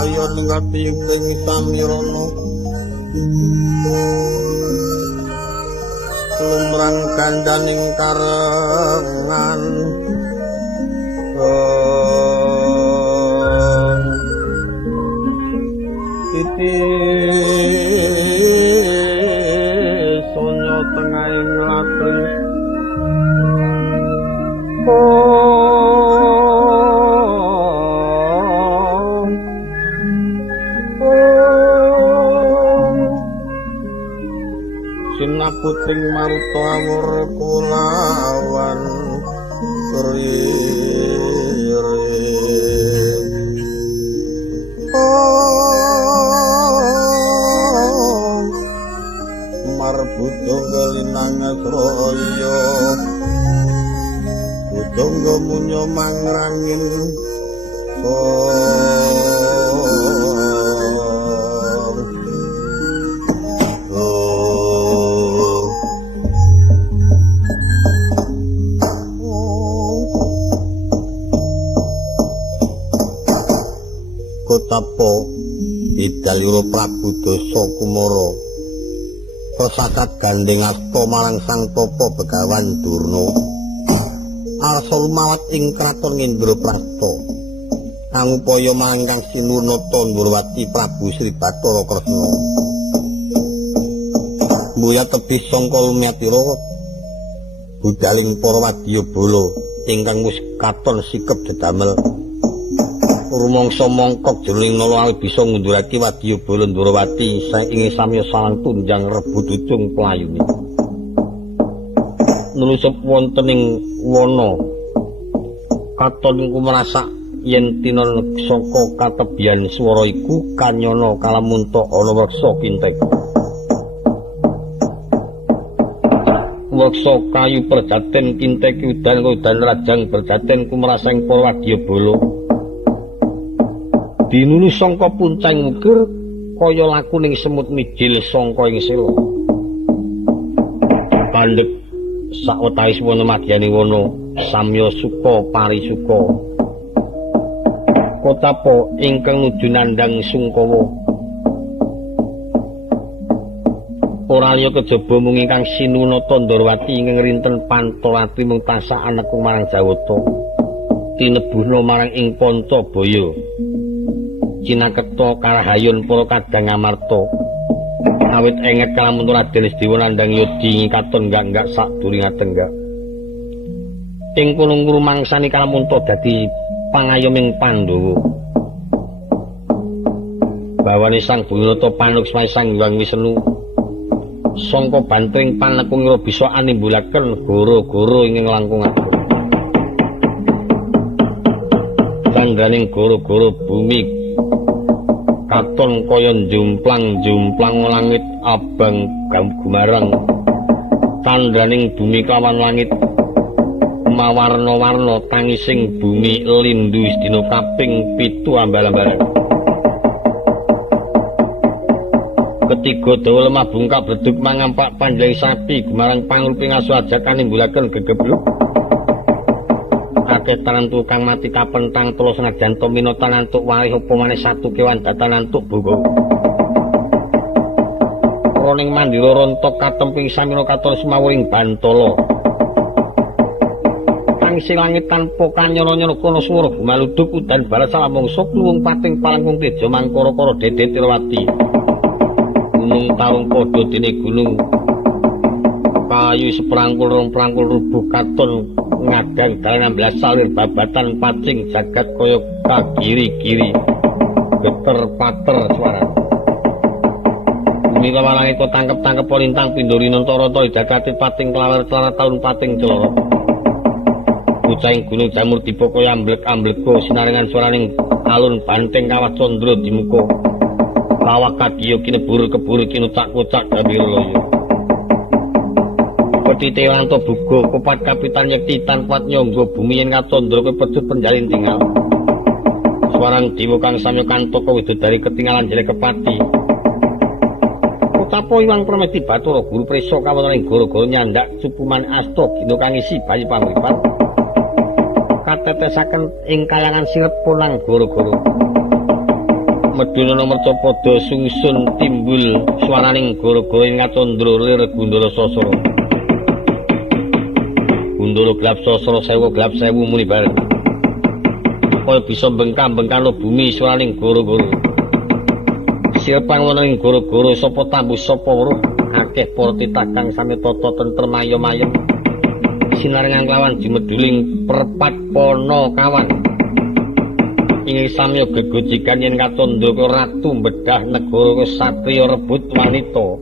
ayon ngati ing samirana lumrang kandaning karengan iti sonya tengahing latri sinaputing maruta awur kulawan marbuto gelinang asraya budangga munyo mangrangin Kotapa idalira Prabu Dasa Kumara pesakat gandeng asta marang Sang Tapa Begawan Durna arsa lumawat ing kraton Indraprastha kang upaya marang Kang Sinurnata Ndrawati Prabu Sri Bathara Kresna mbuya tebih sangka lumiatira budaling para wadyabala ingkang wis katon sikep dedamel rumangsa mongkok jroning nala bisa ngundurake wadyabala Ndrawati ing samya salang tunjang rebut ucung playune nulusup wonten ing wana katon kumrasak yen tinon saka katebian swara iku kanyana kalamunta ana weksa kintek weksa kayu perjaten kintek udan rajang berjaten kumrasang para wadyabala dinunu sangka puncang mugir kaya laku ning semut mijil sangka ing sela kandhek sawetawis wana madyane wana samya suka parisuka Kotapa ingkang nuju nandhang Sungkawa ora liya kejaba mung ingkang Sinunata Ndrawati ingkang rinten Pantalatri mung tansah aneku marang Jawata tinebuhna marang ing Pancabaya cinaketa karahayon para kadang amarta awit enget kalamun Raden Sedewa nandhang yodi katon enggak sadurunge tenggak ing kono ngrumangsani kalamunta dadi pangayoming Pandhawa bawane Sang Buyata panuksma Sang Hyang Wisnu sangka bantring panekung ira bisa animbulaken goro-goro ing langkungaken tandraning goro-goro bumi katon kaya jumplang langit abang gumarang tandraning bumi kawan langit mawarna-warna tangising bumi lindu sedina kaping 7 ambal-ambalan ketiga dawa lemah bungkak beduk mangampak panjang sapi gumarang pangulping asu ajakan nimbulaken gegebluk akeh tanantu kang mati kapentang tula senajan to minata nantuk warih apa maneh satu kewan datan nantuk bogo roning mandira rontok katemping samira katon semawuring Bantala kang langit tanpa kanyana-nyana kono swara gumaluduk udan balas salamangsa kluwung pating palangkung teja mangkara-kara Dede Tirwati gunung tarung padha dene gunung kayu seprangkul rong prangkul rubuh katon ngagang dalan 16 salir babatan pacing jagat kaya kagiri-giri geter pater suara bumi kawalange kok tangkep-tangkep lintang pindori nontorata jagatit pating kelawar celana taun pating celana bucahing gunung jamur tiba kaya amblek-amblego sinarengan suaraning alun banteng kawah condro di muka lawak kadiyo kinebur-kebur kinucak-kucak gambir loyo Peti Tewanto buga kupat kapitan yekti tanpa nyangga bumi yen katandra kepecut penjalin tinggal. Suarang dewa kang samya kantaka widodari ketinggalan jelek kepati. Utapa Iwang Pramesti Bathara guru prisa kawontening gara-gara nyandak cupuman asta gina kang isi bayi panguripan. Katetesaken ing kayangan sirep punang gara-gara. Meduna merca padha sungsun timbul swaraning gara-gara ing kacandra lir Gundara Sasra. Gundara gelap Sasra sewu gelap sewu muni bareng. Kaya bisa bengkang-bengkang bumi swaraning gara-gara. Sirpang wonten ing gara-gara sapa tambuh sapa weruh akeh para titah sami tata tentrem ayem-ayem. Sinarengan lawan jumeduling perpat pono kawan. Ing samya gegocikan yen kacandra ratu bedah negara satriya rebut wanita.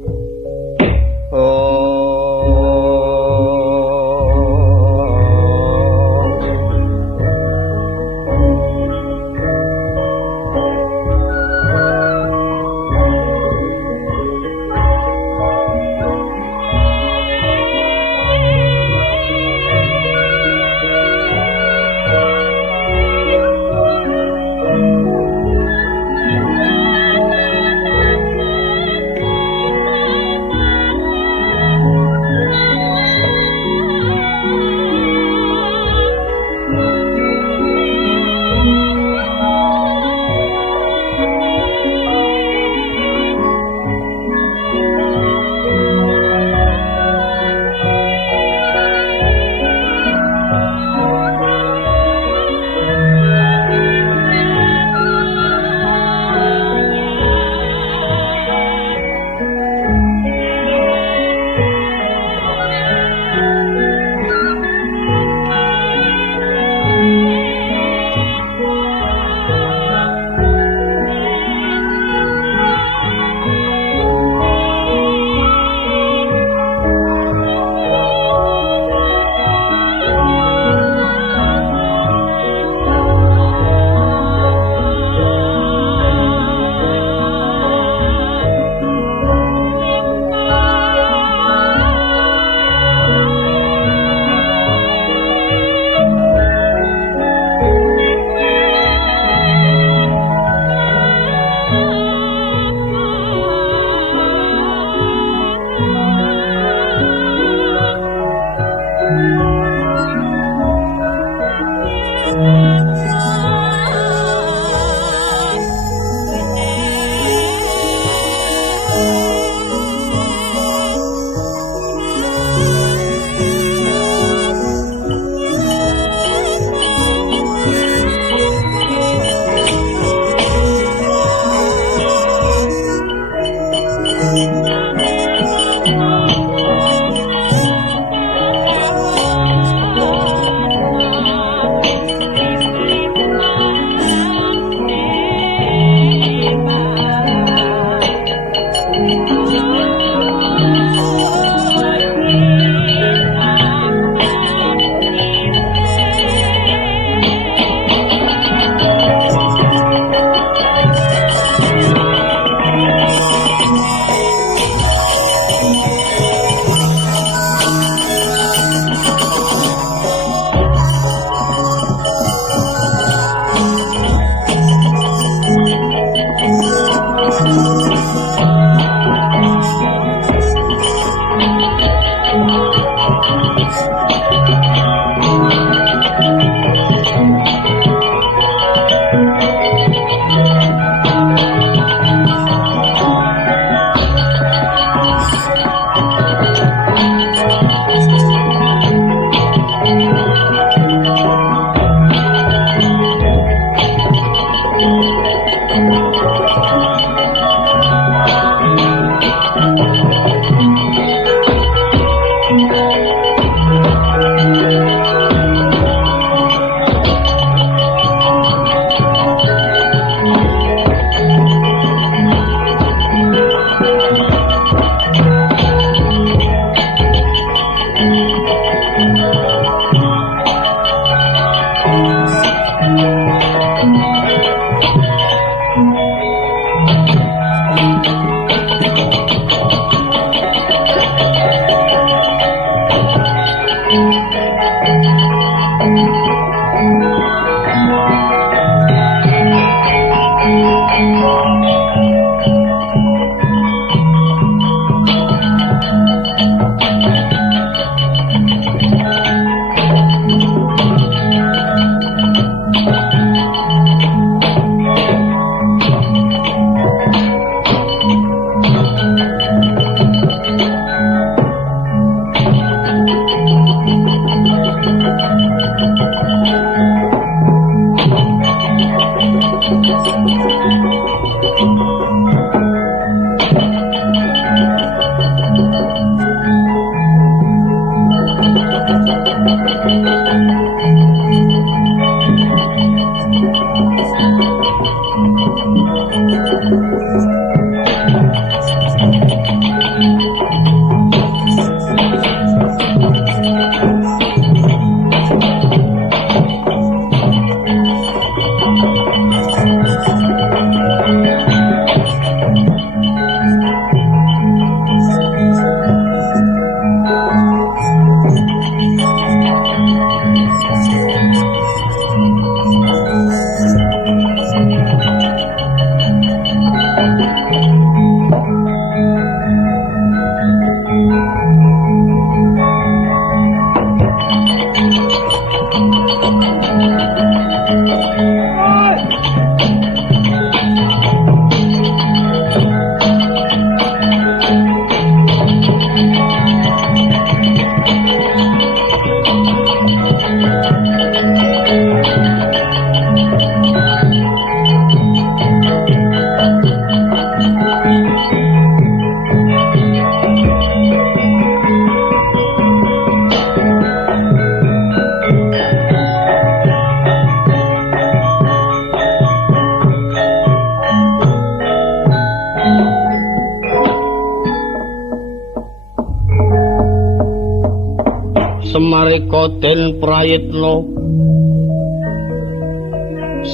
Semarika den prayitna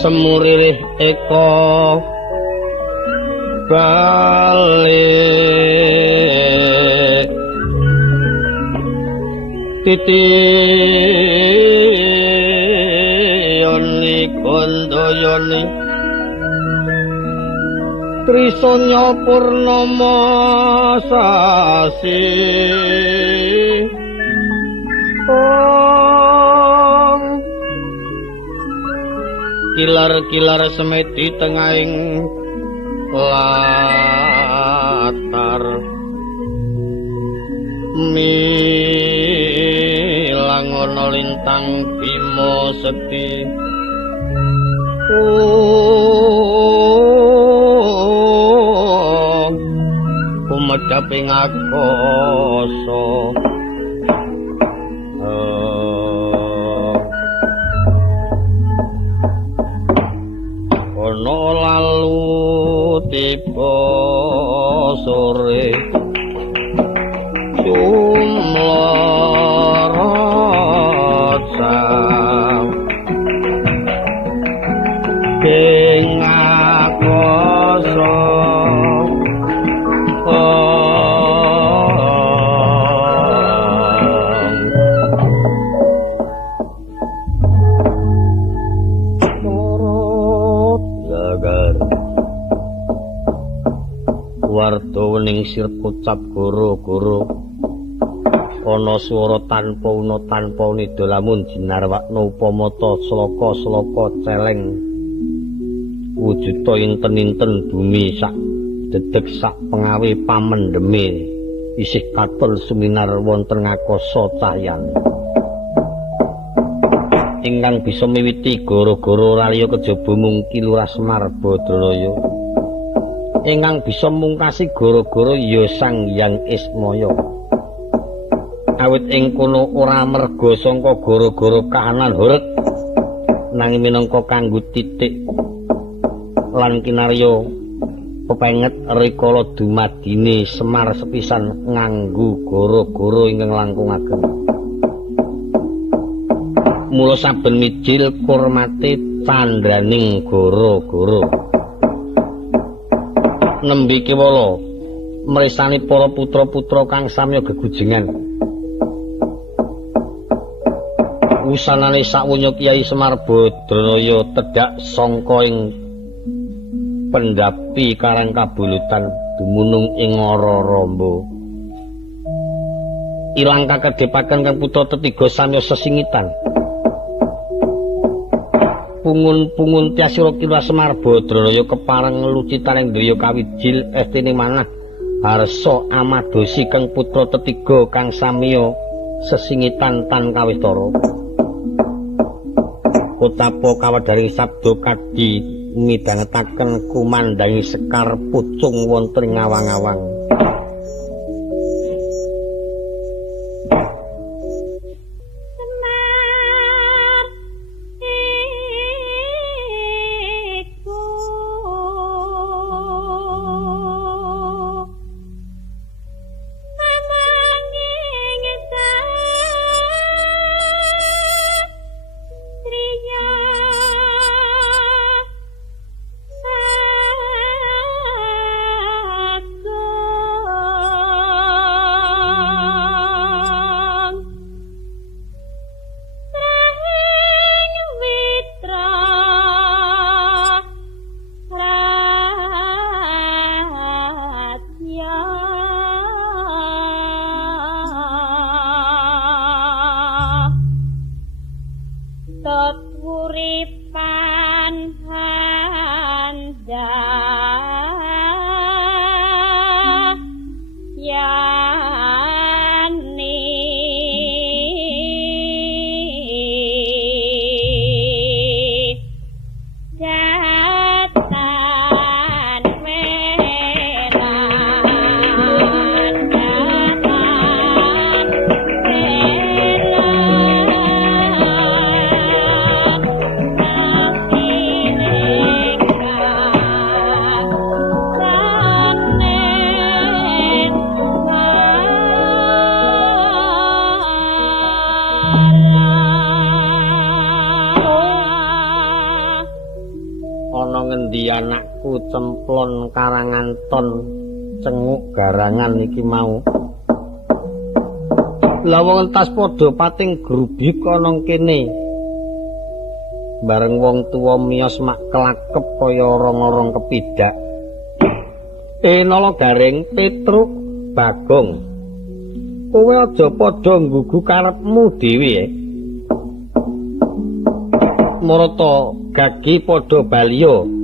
semuririh eka balik titiyoni kondayani Trisanya purnama sasi kilar-kilar semedi tengahing latar milang ana lintang bima sedhi kumedhaping akasa ono lalu tiba sore jumlorot sang ing akasa warta ning sir kocap goro-goro ana swara tanpa una tanpa nida lamun jinarwakna upamata sloka-sloka celeng wujuda inten-inten bumi sak dedeg sak pengawe pamendeme isih katon suminar wonten ngakasa cahyane ingkang bisa miwiti goro-goro raliya kejaba mung Ki Lurah Semar Badralaya ingkang bisa mungkasi goro-goro ya Sang Hyang Ismaya awit ing kono ora merga sangka goro-goro kahanan horeg nanging minangka kanggo titik lan kinarya pepenget rikala dumadine Semar sepisan nganggo goro-goro ingkang langkungaken mula saben mijil kurmate candraning goro-goro nembe kewala mresani para putra-putra kang samya gegujengan usanane sakwunya Kyai Semar Badralaya tedhak sangka ing pendhapi Karang Kabulutan dumunung ing Raramba ilang kakedepaken kang putra tetiga samya sesingitan pungun-pungun tiasira Ki Lurah Semar Badralaya kepareng lucitaning driya kawijil estine manah harsa amadosi kang putra tetiga kang samiya sesingitan tan kawistara kotapa kawadaring sabda kadhi midhangetaken kumandangi sekar pucung wonten ngawang-awang iku cemplon karangan ton cenguk garangan iki mau. Lah wong entas padha pating grubik ana kene. Bareng wong tuwa miyos mak kelakep kaya orang-orang kepidak. Nala Garing, Petruk, Bagong. Kowe aja padha nggugu karepmu dhewe. Marata gagi padha baliya.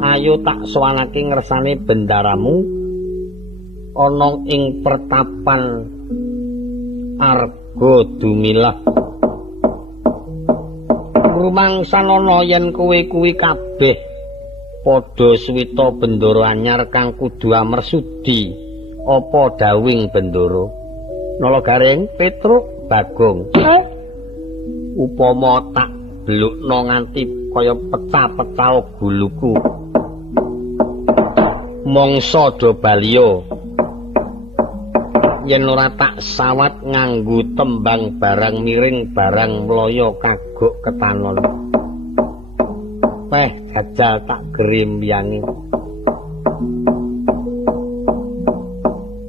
Ayo tak sowanake ngersane bendaramu ana ing pertapan Arga Dumilah. Rumangsanana yen kowe kuwi kabeh padha swita bendara anyar kang kudu amersudi apa dawing bendara. Nala Garing, Petruk, Bagong. Upama tak blukno nganti kaya pecah-pecah guluku. Mangsa do baliya. Yen ora tak sawat nganggo tembang barang miring barang mlaya kagok ketanon. Weh, jajal tak grimyangi.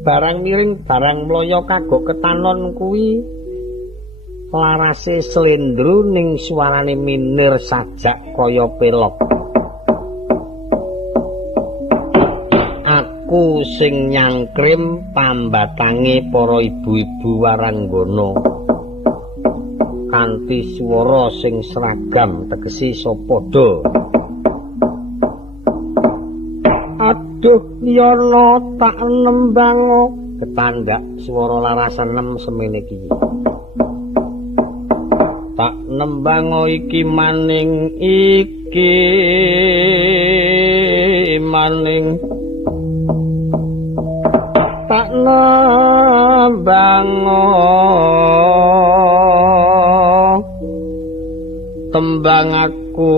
Barang miring barang mlaya kagok ketanon kuwi larase slendro ning suarane minir sajak kaya pelok. Aku sing nyangkrim pambatange para ibu-ibu waranggana kanthi swara sing seragam tegesi sapada. Aduh yana tak nembang ketandak swara larasan nem semene iki. Tak nembang iki maning tak nembang tembang aku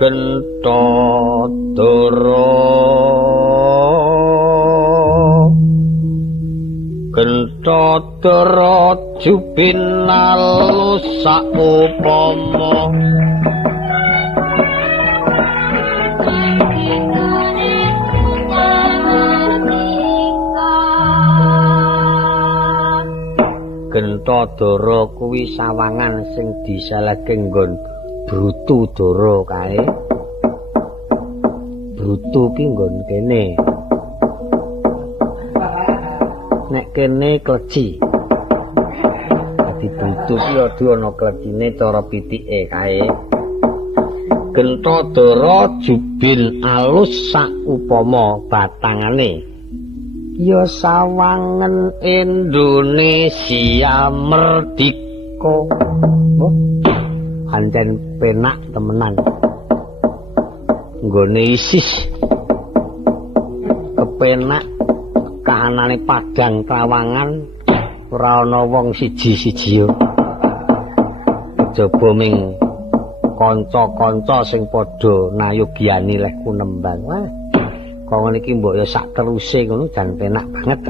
Gentodoro jubinal saupama Gentodoro kuwi sawangan sing disalahke nggon Brutudara kae. Brutu ki nggon kene. Nek kene kleci. Dadi Brutu ki adu ana klecine cara pitike kae. Gentodara jubin alus saupama batangane. Ya sawangen Indonesia merdika. Pancen penak temenan. Nggone ISIS kepenak kahanane Padang Krawangan ora ana wong siji-siji. Kejaba ming kanca-kanca sing padha nayogyani leh kunembang. Wah, kok niki mbok ya sak teruse ngono jan penak banget.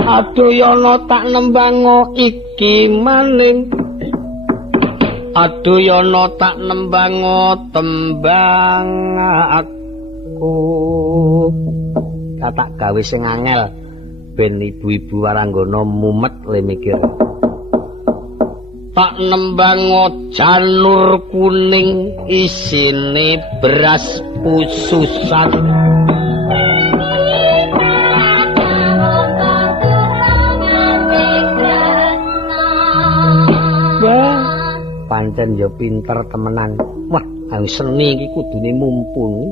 Aduh yana tak nembang iki maning. Aduh yana tak nembang tembang aku. Tak gawe sing angel ben ibu-ibu waranggana mumet le mikir. Tak nembang janur kuning isine beras pususan. Pancen ya pinter temenan. Wah, seni iki kudune mumpuni.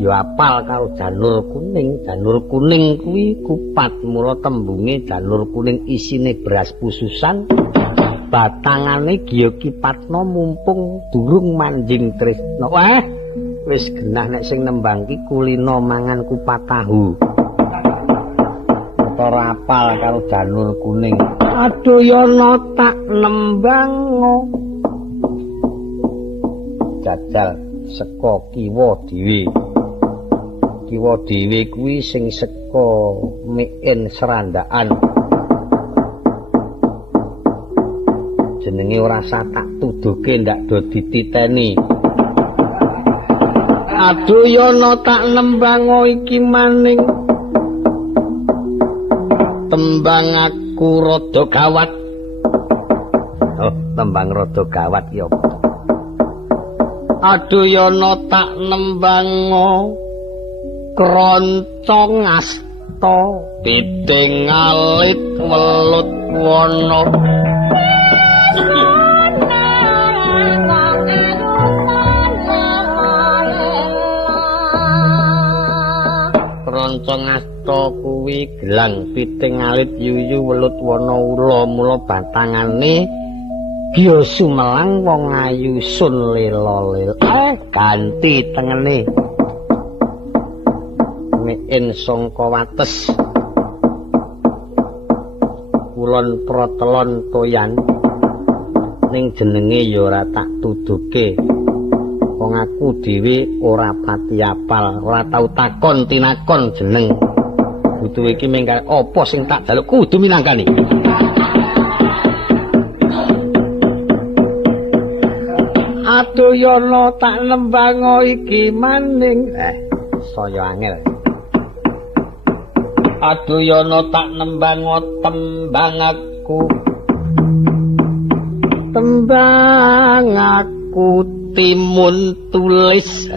Ya apal karo janur kuning. Janur kuning kuwi kupat, mula tembunge janur kuning isine beras pususan. Batangane giya kipatna mumpung durung manjing tresna. Wah, wis genah nek sing nembang ki kulino mangan kupat tahu. Ora apal karo janur kuning. Aduh yana tak nembang. Jajal saka kiwa dhewe. Kiwa dhewe kuwi sing saka miin serandaan. jenenge ora sah tak tuduhke ndak do dititeni. Aduh yana tak nembang iki maning. Tembang aku rada gawat. Oh, tembang rada gawat ya. Aduh yana tak nembang kroncong asta piting alit welut wana. Kroncong asta kuwi gelang piting alit yuyu welut wana ula mula batangane biya sumelang wong ayu sun lela-lela. Ganti tengene. Mein sangka wates. Kulon protelon toyan. Ning jenenge ya ora tak tuduhke. Wong aku dhewe ora pati apal, ora tau takon tinakon jeneng. Butuh iki mengkare apa sing tak jaluk kudu minangkani. Aduh yana tak nembang iki maning. Saya angel. Aduh yana tak nembang tembang aku. Tembang aku timun tulis.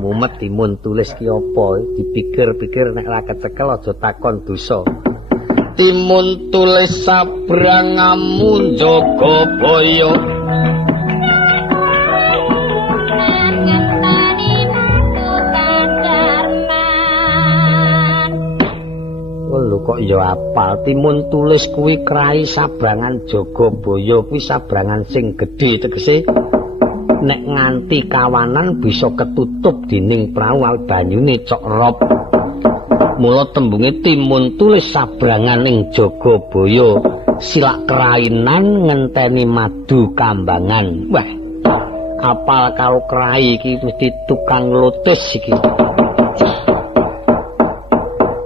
Mumet timun tulis ki apa? Dipikir-pikir nek ra kecekel aja takon dosa. Timun tulis sabrangamu jaga boyo. Lho kok ya apal timun tulis kuwi krai sabrangan Jagabaya kuwi sabrangan sing gedhe tegese nek nganti kawanan bisa ketutup dening prau banyune cok rop. Mula tembunge timun tulis sabrangan ing Jagabaya silak kerainan ngenteni madu kambangan. Wah, apal karo krai iki mesti tukang lotus iki.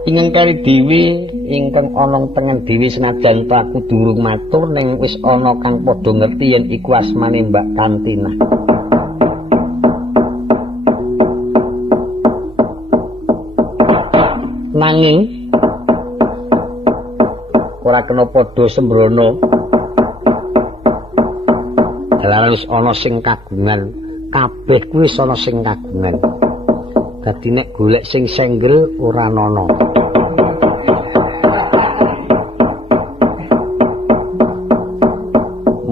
Ingkang kari dhewe ingkang ana tengen dhewe senajan aku durung matur ning wis ana kang padha ngerti yen iku asmane Mbak Kantina. Nanging ora kena padha sembrono. Dalaran wis ana sing kagungan, kabeh kuwi wis ana sing kagungan. Dadi nek golek sing senggel ora ana.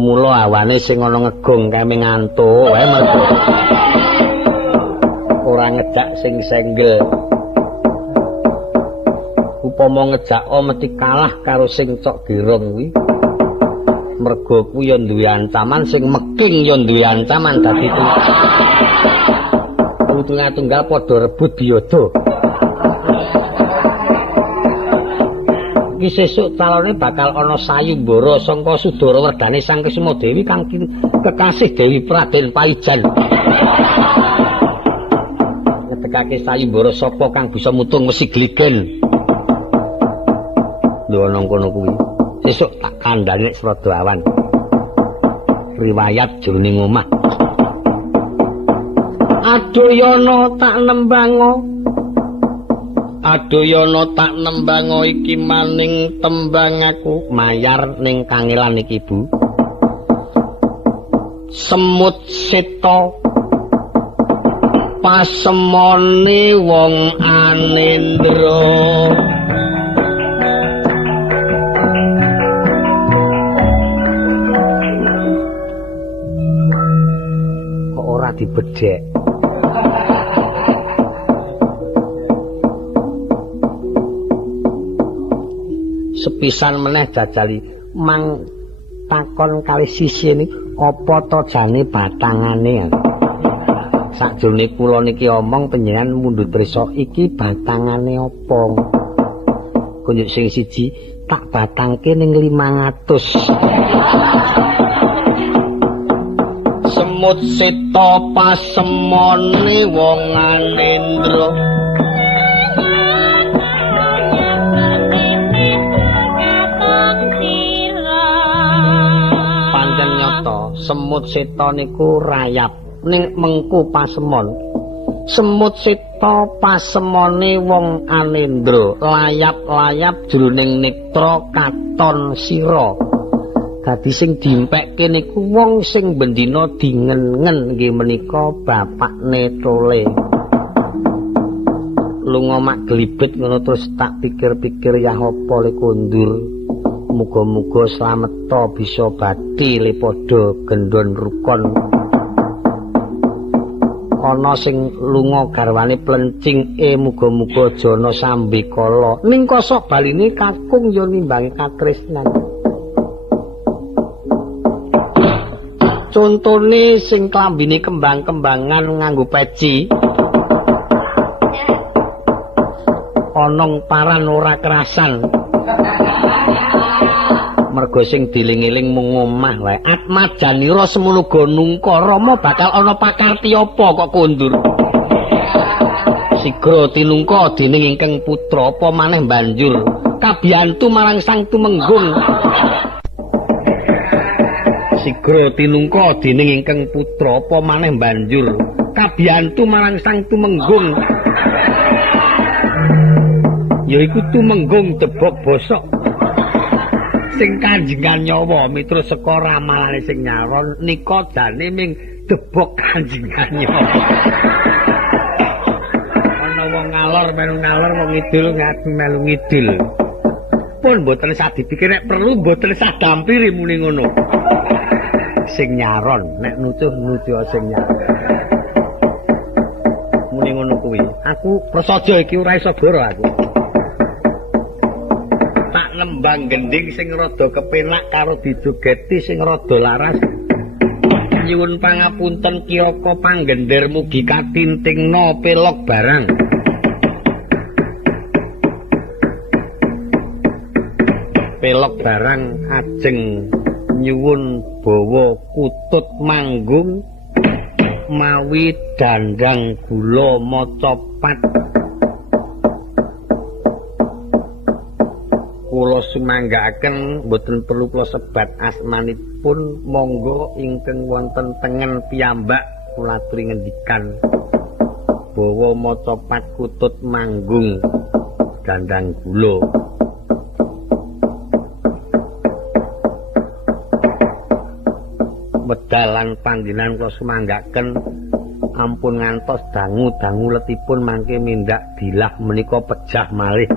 Mula awane sing ana ngegong keme ngantuk wae mergo ora ngejak sing senggel. Upama ngejak mesti kalah karo sing cok gerong kuwi. Mergo kuwi ya duwe ancaman, sing meking ya duwe ancaman dadi tunggal padha rebut biyada. Iki sesuk calone bakal ana sayumbara sangka Sudara werdane Sang Kesuma Dewi kang kekasih Dewi Praden Paijan. Ngetekake sayumbara sapa kang bisa mutung mesti gligen. Lho ana kono kuwi. Sesuk tak kandhani nek Srada Awan. Riwayat jroning omah. Aduh yana tak nembango. Aduh yana tak nembango iki maning tembang aku mayar ning kangelan iki Bu. Semut seta pasemone wong anendra. Kok ora dibedhek? Sepisan meneh jajali mang takon kali sisi ini apa to jane batangane. Sakjroning kula niki omong panjenengan mundhut prisa iki batangane apa? Kunjuk sing siji tak batangke ning 500. Semut seta pasemone wong anendra. semut seta niku rayap ning mengku pasemon. Semut seta pasemone wong Anendra, layap-layap jroning netra katon sira. Dadi sing diimpekke niku wong sing bendina dingen-ngen nggih menika bapakne Tole. Lunga mak glibet ngono terus tak pikir-pikir ya apa le kondur. Muga-muga slameta bisa bathi le padha gendhon rukon. Ana sing lunga garwane plencing muga-muga jana sambekala. Ning kosok baline kakung ya nimbangi katresnan. Contone sing klambine kembang-kembangan nganggo peci. Onong paran ora kerasan. Mergo sing diling-iling mung omah wae. Atmajanira semono ga nungka Rama bakal ana pakarti apa kok kondur. Sigra tinungka dening ingkang putra apa maneh banjur kabiyantu marang Sang Tumenggung. Sigra tinungka dening ingkang putra apa maneh banjur kabiyantu marang Sang Tumenggung. Yaiku Tumenggung Debok Bosok sing kanjengan nyawa miturut saka ramalane sing nyaron nika jane ming debok kanjengan nyawa. Ana wong ngalor melu ngalor, wong ngidul melu ngidul. Pun mboten sak dipikir nek perlu mboten sak dampiri muni ngono. Sing nyaron nek nutuh sing nyaron. Muni ngono kuwi. Aku prasaja iki ora iso boro aku. Nembang gending sing rada kepenak karo didugeti sing rada laras. Nyuwun pangapunten Kiyaka panggender mugi katintingna pelok barang. Pelok barang ajeng nyuwun bawa kutut manggung mawi dandang gula macapat. Kula sumanggaaken boten perlu kula sebat asmanipun, monggo ingkang wonten tengen piyambak kula aturi ngendikan bawa macapat kutut manggung dandang gula. Medal lan panggenan kula sumanggaaken ampun ngantos dangu-dangu letipun mangke mindak dilah menika pejah malih.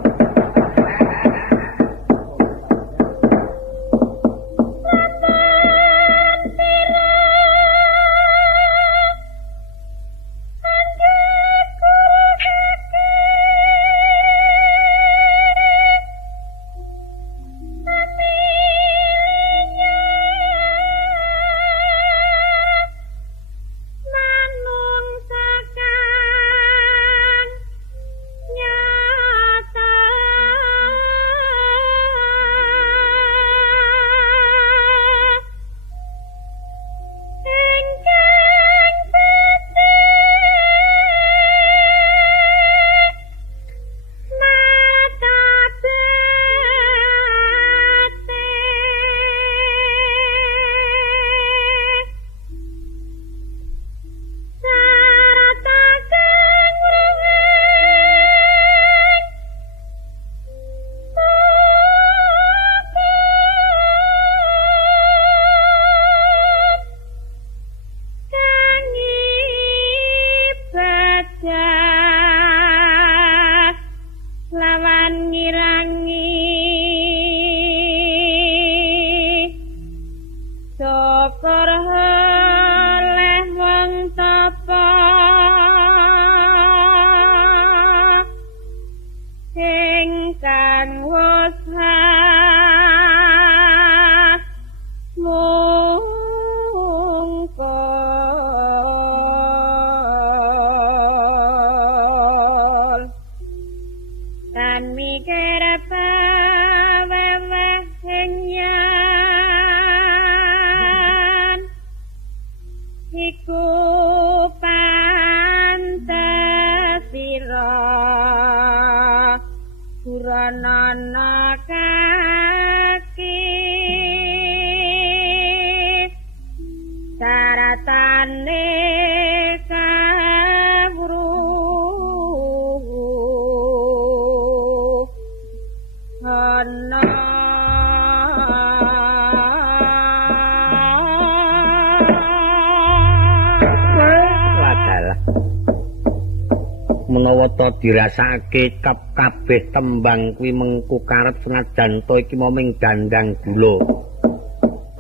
menawa ta dirasake kabeh tembang kuwi mengku karep senajan to iki moming dandang gula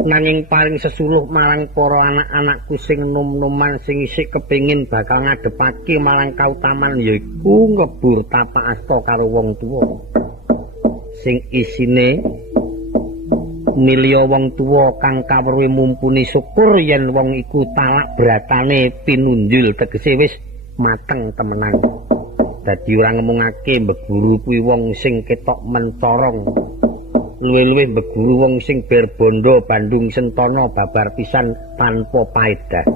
nanging paling sesuluh marang para anak-anakku sing nom-noman sing isih kepengin bakal ngadepake marang kautaman yaiku ngebur tapak asta karo wong tuwa sing isine milya wong tuwa kang kawruhe mumpuni syukur yen wong iku talak beratane pinunjul tegese wis mateng temenan. Dadi ora ngemungake mbeguru kuwi wong sing ketok mencorong. Luwih-luwih mbeguru wong sing berbondo Bandung Sentana babar pisan tanpa paedah.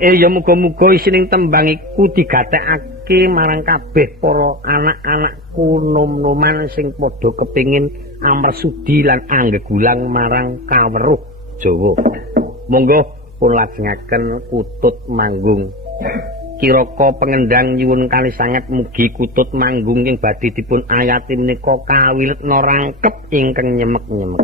Ya muga-muga isining tembang iku digatekake marang kabeh para anak-anakku nom-noman sing padha kepingin amresudi lan anggegulang marang kaweruh Jawa. Monggo pun lajengaken Kutut Manggung. Kiraka pengendang nyuwun kali sanget mugi Kutut Manggung ing badhe dipun ayati menika kawiletna rangkep ingkang nyemek-nyemek.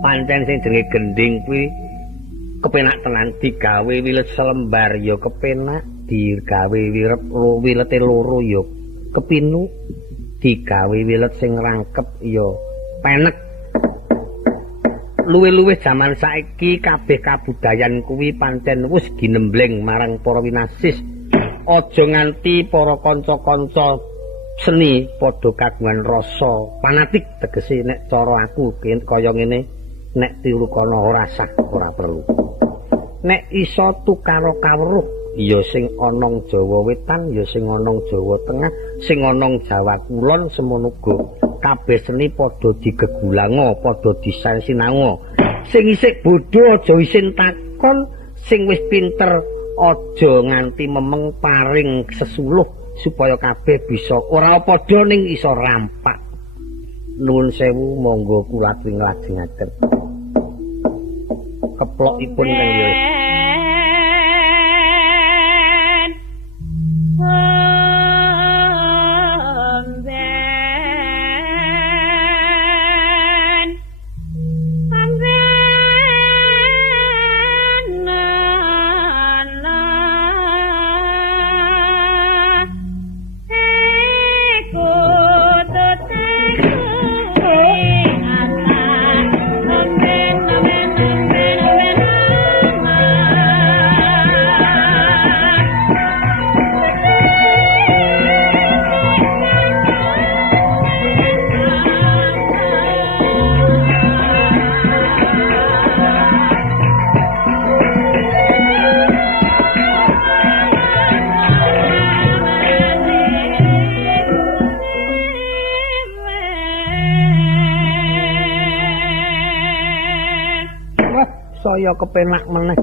Pancen sing jenenge gending kuwi kepenak tenan digawe wilet selembar ya kepenak, digawe wilete loro ya kepinu, digawe wilet sing rangkep ya penek. Luwih-luwih jaman saiki kabeh kabudayan kuwi pancen wis ginembleng marang para winasis. Aja nganti para kanca-kanca seni padha kagungan rasa fanatik tegese nek cara aku kaya ngene. Nek tiru kono ora sah ora perlu. Nek iso tukaro kawruh ya sing ana Jawa Wetan ya sing ana Jawa Tengah sing ana Jawa Kulon semono uga kabeh seni padha digegulanga padha disinanga. Sing isih bodho aja isin takon, sing wis pinter aja nganti memeng paring sesuluh supaya kabeh bisa ora padha ning iso rampak. Nuwun sewu monggo kula lajengaken. Keplokipun kang ya. Saya kepenak meneh.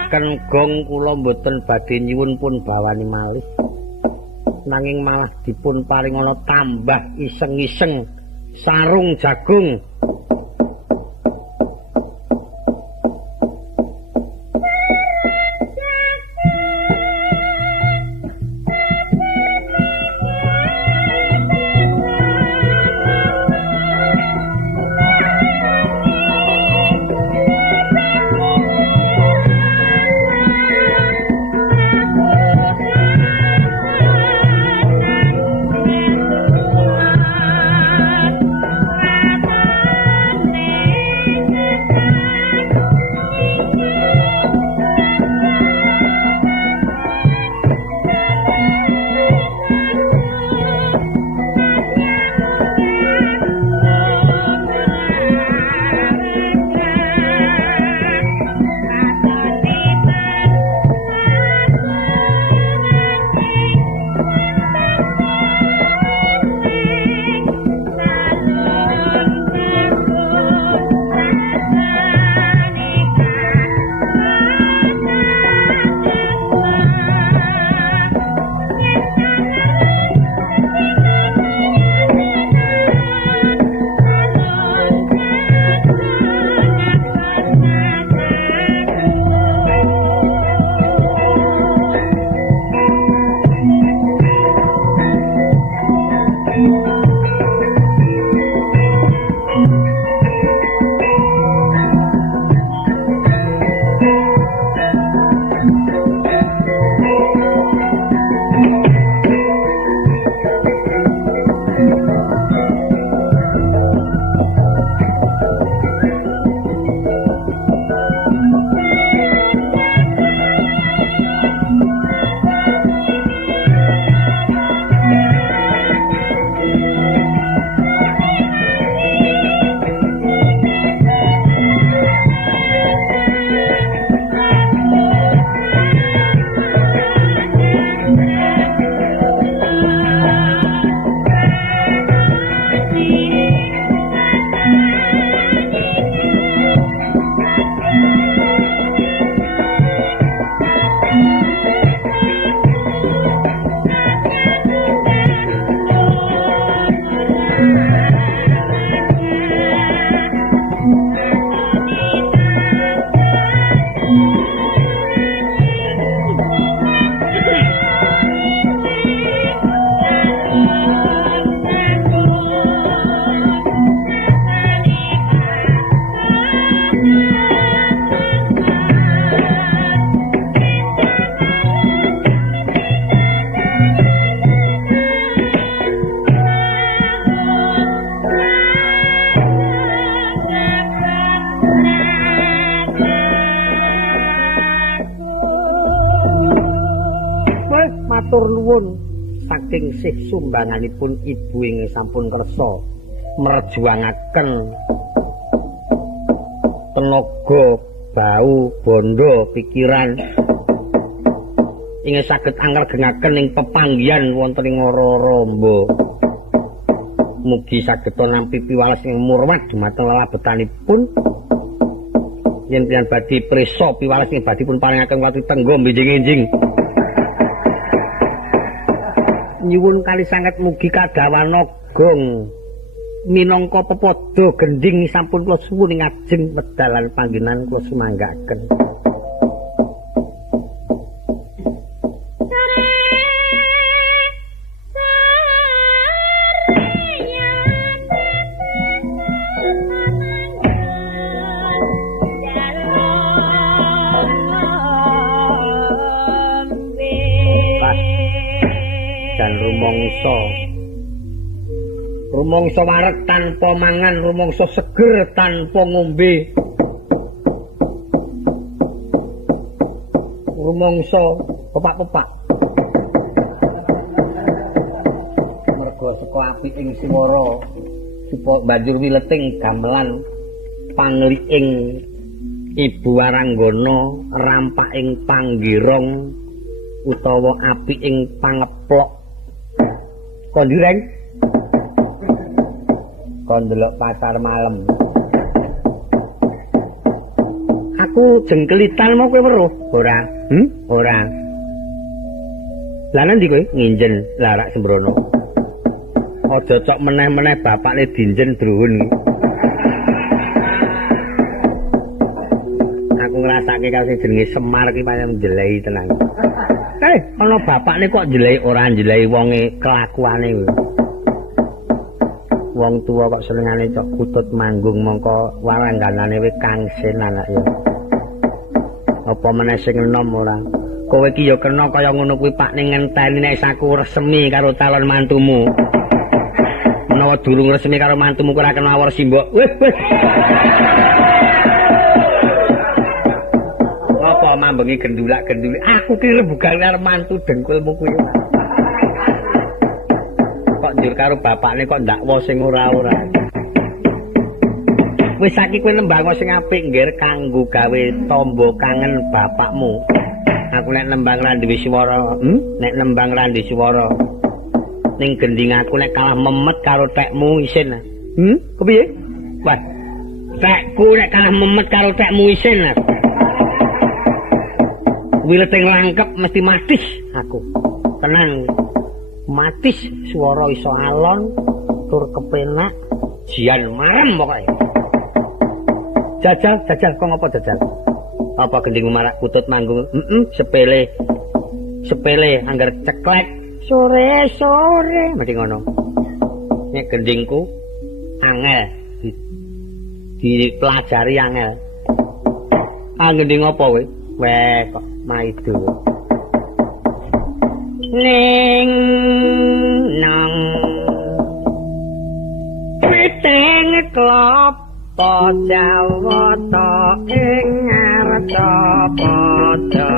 ngiringaken gong kula mboten badhe nyuwun pun bawani malih. Nanging malah dipun paringana tambah iseng-iseng sarung jagung. matur nuwun saking sih sumbanganipun ibu ingkang sampun kersa merjuangaken tenaga, bau, bondo, pikiran ingkang saged anggergengaken ing pepanggihan wonten ing Raramba. Mugi saged nampi piwales ing murwat dumateng lelabetanipun. Yen pian badhe prisa piwales ing badhe pun paringaken watu tenggo benjing-enjing. Nyuwun kali sanget mugi kadawana gong minangka pepodo gending sampun kula suwun ing ajeng wedalan panggenan kula sumanggaken. Rumangsa wareg tanpa mangan, rumangsa seger tanpa ngombe. Rumangsa pepak-pepak. Merga saka apiking swara supaya banjur wileting gamelan pangliing Ibu Waranggana rampaking panggirong utawa apiing pangeplok. Kondireng kon delok pasar malam Aku jengkelitan mau kowe weruh. Ora. Ora. Lah nanti kowe nginjen larak sembrono. Aja cok meneh-meneh bapakne dinjen druhun. Aku ngrasake karo sing jenenge Semar ki pancen njelehi tenan. Ana bapakne kok njelehi ora njelehi wonge kelakuane kuwi. Wong tuwa kok senengane cok kutut manggung mongko warangganane wis kangsen anak ya. Apa meneh sing enom ora? Kowe iki ya kena kaya ngono kuwi Pak ning ngenteni nek saku resmi karo calon mantumu. Menawa durung resmi karo mantumu ora kena awor simbok. Wis. Apa mambengi gendulak-genduli. Aku ki rebugan karo mantu dengkulmu kuwi. Kok njur karo bapakne kok ndakwa sing ora-ora. Wis saiki kowe nembang sing apik nggih kanggo gawe tombo kangen bapakmu. Aku nek nembang ra duwe swara, nek nembang ra duwe swara. Ning gending aku nek kalah memet karo tekmu isin. Kepiye? Wah. Tekku nek kalah memet karo tekmu isin. Wileting langkep mesti matis aku. Tenang. Matis swara iso alon tur kepenak jian marem pokoke. Jajal kok ngopo jajal? Apa gendingmu marak kutut manggung? Sepele. Sepele anggar ceklek. Sore mesti ngono. Nek gendingku angel dipelajari angel. Gending apa kowe? Weh kok maido. Ning nang piteng klop Jawata ing ngarsa padha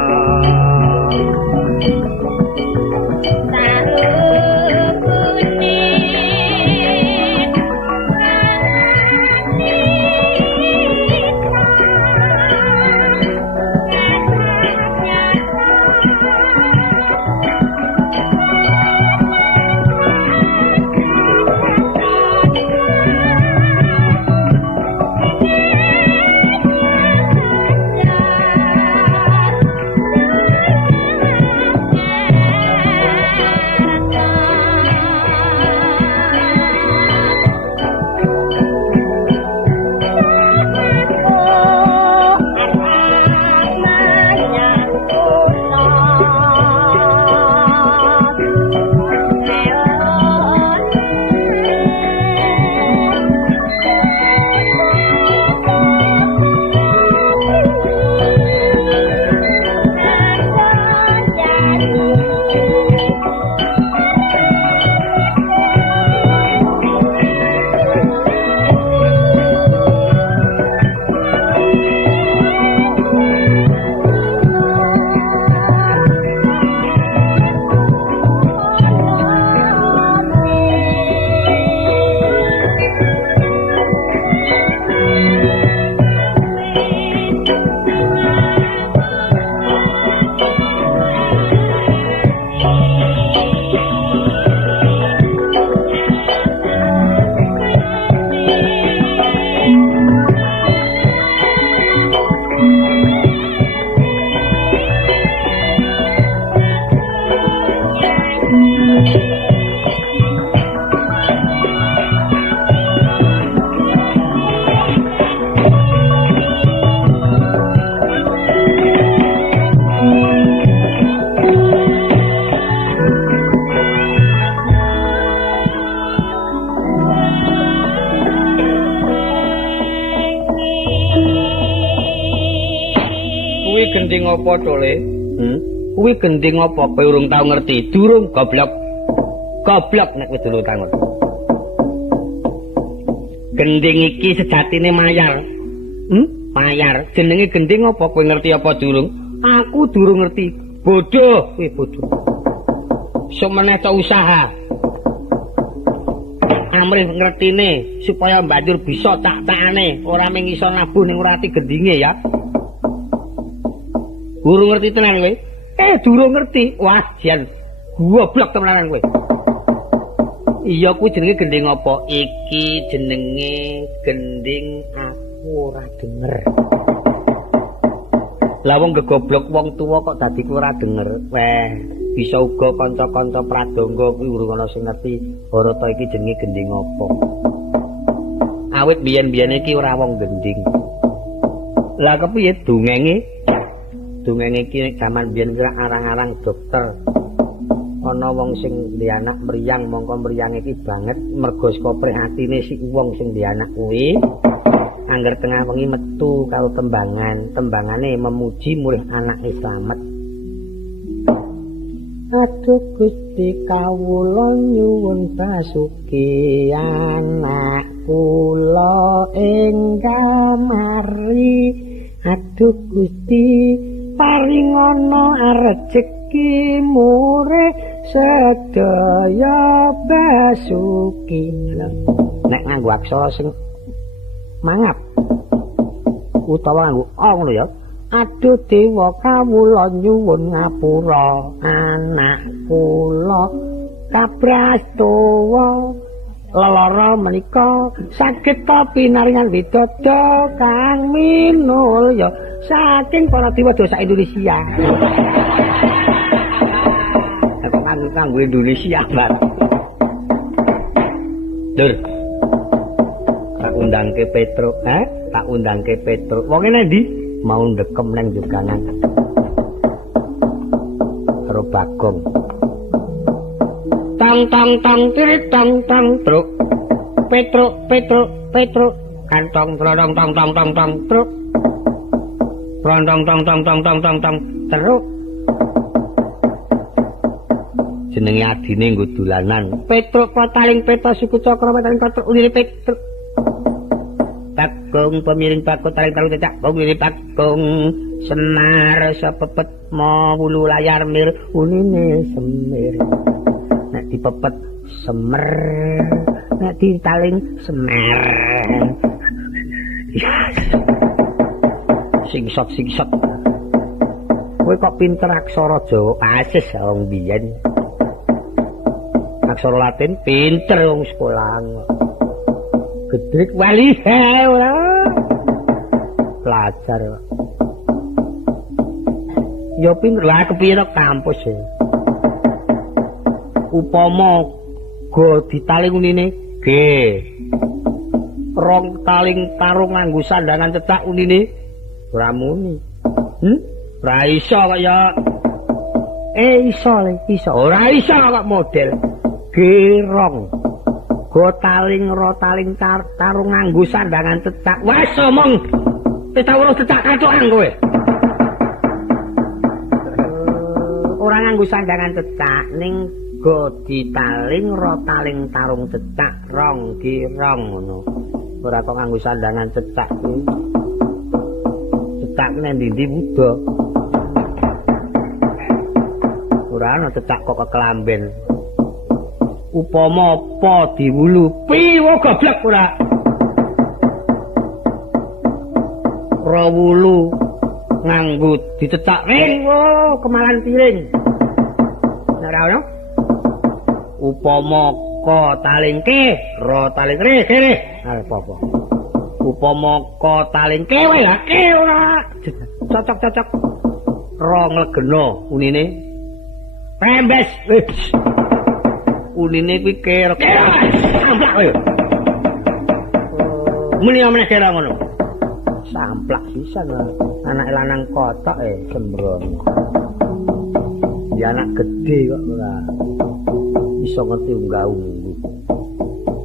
gending apa tole? Kuwi gending apa kowe urung tau ngerti? Durung goblok. Goblok nek kowe durung tau ngerti. Gending iki sejatine mayar. Mayar. Jenenge gending apa kowe ngerti apa durung? Aku durung ngerti. Bodoh, kowe bodoh. Semeneh ta usaha. Amrih ngertine supaya banjur bisa cak-cakane ora mung iso nabuh ning urati gendinge ya. Durung ngerti tenan kowe? Durung ngerti. Wah, jan goblok temenan kowe. Iya kuwi jenenge gending apa? Iki jenenge gending aku ora denger. Lah wong gegoblok wong tuwa kok dadi kuwi ora denger. Weh, bisa uga kanca-kanca pradangga kuwi urung ana sing ngerti Barata iki jenenge gending apa. Awit biyen-biyen iki ora wong gending. Lah kepiye dongenge? Dongenge iki jaman biyen kira arang-arang dokter. Ana wong sing duwe anak mriyang, mongko mriyang iki banget mergo saka prihatine si wong sing duwe anak kuwi. Angger tengah wengi metu karo tembangane memuji mulih anake slamet. Aduh Gusti kawula nyuwun basuki anak kula enggal mari. Aduh Gusti paringana rejeki murih sedaya basuki. Nek nganggo aksara sing mangap utawa nganggo ngono ya. Aduh dewa kawula nyuwun ngapura anak kula kaprastawa lelara menika saged pinaringan widodo kang minulya saking para dewa dosa Indonesia. Aku kanggo Indonesia banget. Dur. Tak undangke Petro, tak undangke Petro. Wong ngene ndi? Mau ndekem nang jogangan. Karo Bagong. Tang tang tang tirit tang tang truk. Petro. Kantong trodong tong tong tong tong truk. Rondong tong tong tong tong tong tong truk. Jenenge adine nggo dolanan. Petro Pataling Petro suku Cakra Pataling Petro unine Petro. Bagong pemiring bakut taring tarung cecak pemiring Bagong Semar sepepet mau bulu layar mir unine semir. Nek dipepet semer, nek ditaling semer. Singsot. Kowe kok pinter aksara Jawa pasis wong biyen. Aksara Latin pinter wong sekolahan. Gedrik wali ora. Pelajar. Ya pinter lah kepiye nek kampus ya. Upama go ditaling unine G. Rong taling tarung nganggo sandangan cecak unine ora muni. Ora iso kok ya. Iso. Ora iso kok model. Gerong. Go taling ro taling tarung nganggo sandangan cecak. Wes omong. Pitawulo cecak katokan kowe. Ora nganggo sandangan cecak ning go ditaling ro taling tarung cecak rong girong ngono. Ora kok nganggo sandangan cecak kuwi. Cecak nang ndi-ndi Buddha. Ora ana cecak kok kelamben. Upama apa diwulu piwo goblok ora. Rawulu nganggo dicecak ring kemalan piring. Ora ono. Upama ka talingke ro taling kere. Apa-apa. Upama ka talingke wae lah ke ora. Cocok. Ro nglegeno unine. Pembes. Unine kuwi kira samplak kowe. Muni amene kira ngono. Samplak pisan anak lanang kotok sembrono. Ya anak gede kok ora iso ngerti unggah-ungguh.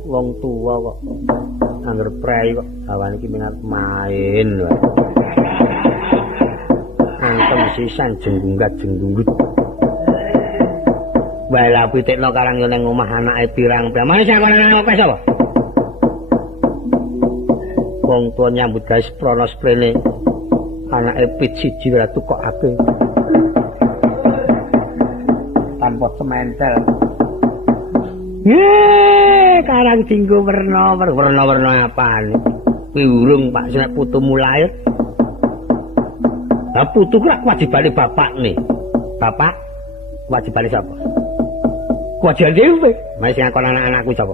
Wong tuwa kok angger prei kok awan iki minat main wae. Antem sisan jenggungat-jenggungut. Wae lah pitikno karang yo ning omah anake pirang-pirang. Mane sing ana apa sapa? Wong tuwa nyambut gawe sprono sprene. Anake pit siji ora tukokake. Tanpa sementel. Karang dinggo werna apane? Kuwi urung Pak Sinek putumu lair. Lah putu ku kewajibane bapakne. Bapak wajibane sapa? Kewajiban dhewe. Mas sing ngakon anak-anakku sapa?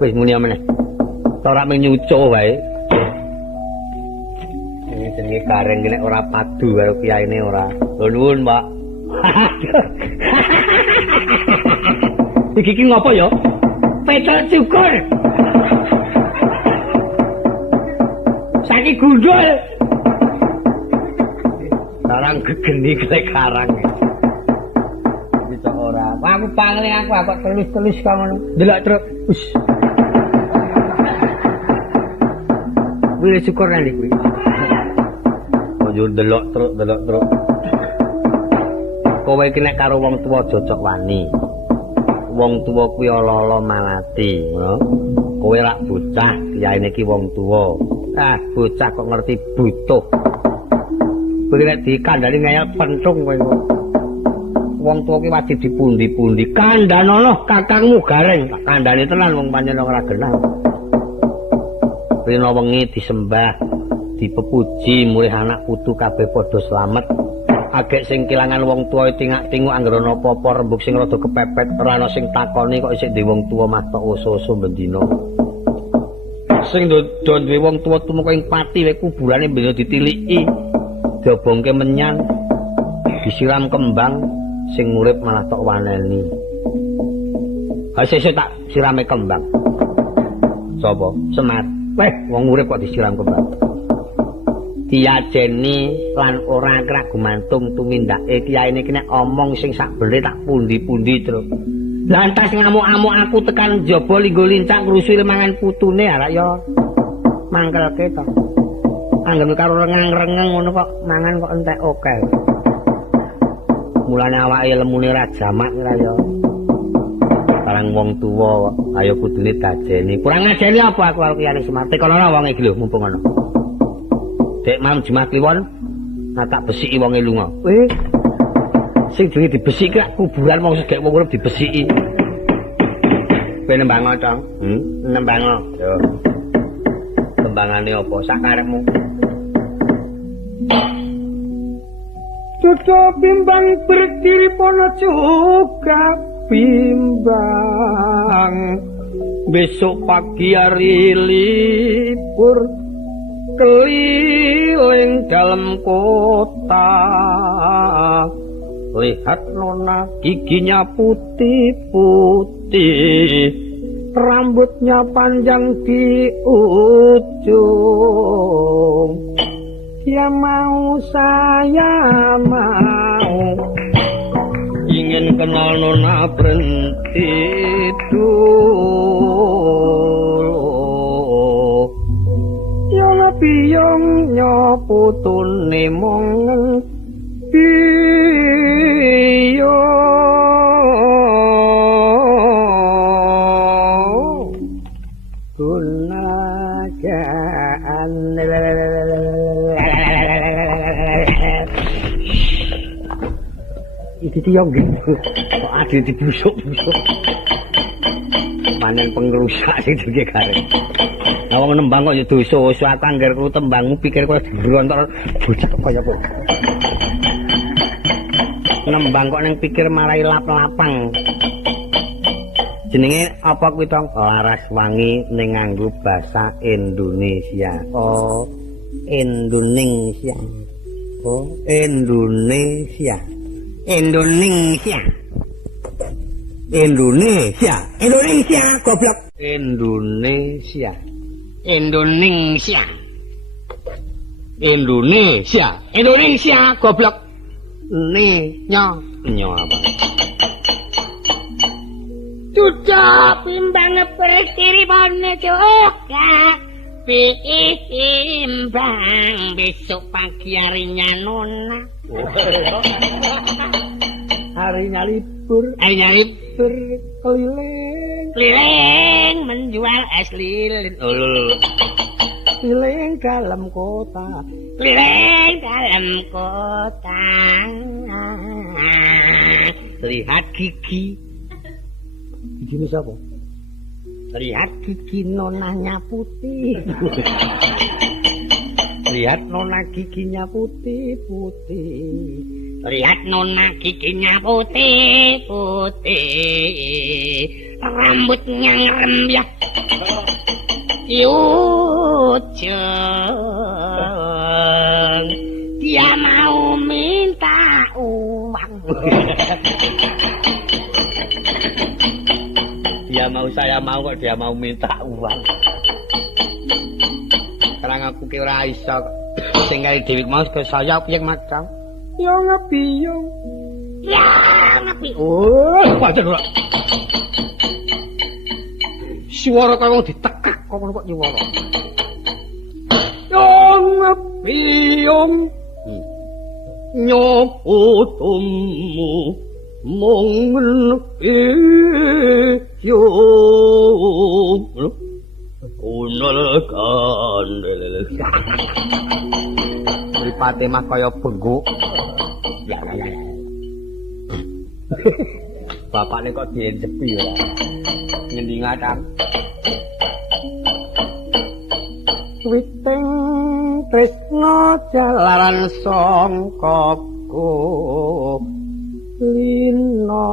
Wis muni meneh. Ora mung nyucu wae. jenenge Gareng nek ora padu karo kiyaine ora. Lho nuwun, Pak. Iki ngopo ya? Pecel cukur. Saiki gundul. Karang gegeni klek karang. Bisa ora. Aku pangle aku kok telus-telus kok ngono. Delok truk. Wis. Kuwi syukur nang kuwi. Ojo delok truk. Kowe iki nek karo wong tuwa jojok wani. Wong tuwa kuwi ala-ala malati, ngono. Kowe lak bocah, kiyaine iki wong tuwa. Ah, bocah kok ngerti butuh. Kowe nek dikandani ngayal pentung kowe. Wong tuwa ki wajib dipundi-pundi. Kandhanono kakangmu Gareng, tak kandhani tenan wong pancen ora genah. Rina wengi disembah, dipepuji mulih anak putu kabeh padha slamet. Agek sing kilangan wong tuwa tingak-tinguk anggere ana apa-apa rembug sing rada kepepet, ora ana sing takoni kok isih duwe wong tuwa mah tok oso-oso bendina. Sing do duwe wong tuwa tumeka ing pati wae kuburane bendina ditiliki. Diobongke menyan, disiram kembang, sing urip malah tok waneni. Ha sesuk tak sirame kembang. Sapa? Semar. Weh, wong urip kok disiram kembang. Diajeni lan ora krak gumantung tumindake kiyaine iki nek omong sing sak bene tak pundi-pundi terus. Lantas ngamuk-amuk aku tekan njaba linggo lincak ngrusuhi mangan putune arek ya mangkelke to. Anggene karo rengang-rengeng ngono kok mangan kok entek oke. Mulane awake lemune ra jamak ora ya. Barang wong tuwa ayo kudune dajeni. Kurang ngajeni apa aku karo kiyane Semar. Tekono wong iki lho mumpung ana. Dek mam Jumat Kliwon tak besiki wonge lunga. Sing jenenge dibesiki kuburan wong segek wong urip dibesiki. Kowe nembang to? Nembang. Yo. Tembangane apa? Sak karepmu. Cucu bimbang berdiri pono juga bimbang. Besok pagi hari libur keliling dalam kota. Lihat nona giginya putih-putih, rambutnya panjang di ujung. Dia mau, saya mau, ingin kenal nona berhenti dulu. Yola biyong nyoputune mongen iyo gunakan iki tiyong gitu kok ade dibusuk-busuk panen pengrusak sing jenenge Gareng. Lah wong nembang kok ya dosa-dosa aku angger ku tembangmu pikir kowe brontor bocah kaya apa. Nembang kok ning pikir marai lap-lapang. Jenenge apa kuwi tong? Laras wangi ning nganggo basa Indonesia. Oh, Indonesia. Oh, Indonesia. Indonesia. Indonesia. Indonesia goblok. Indonesia. Indonesia. Indonesia. Indonesia goblok. Nyo apa? Cucuk pimbang berkiri bone juga pimbang besok pagi harinya nona. Harinya libur keliling menjual es lilin. Keliling dalam kota. Lihat gigi. Gigi siapa? Lihat gigi nonanya putih. Lihat nona giginya putih-putih. Lihat nona giginya putih-putih. Rambutnya ngerembyak. Yucuk. Dia mau saya mau kok dia mau minta uang. Sekarang aku ki ora iso sing kali Dewi mau ke saya piye macam. Yo ngapi yo. Ya ngapi. Oh, wajar ora. Suara kaya wong ditekak kok ngono kok nyuwara. Yo ngapi yo. Nyopotomu mong yo unalkan mripate mah kaya bengkuk ya bapakne kok dienjepi ya ngendi ngadang witing tresna jalaran sangkaku lina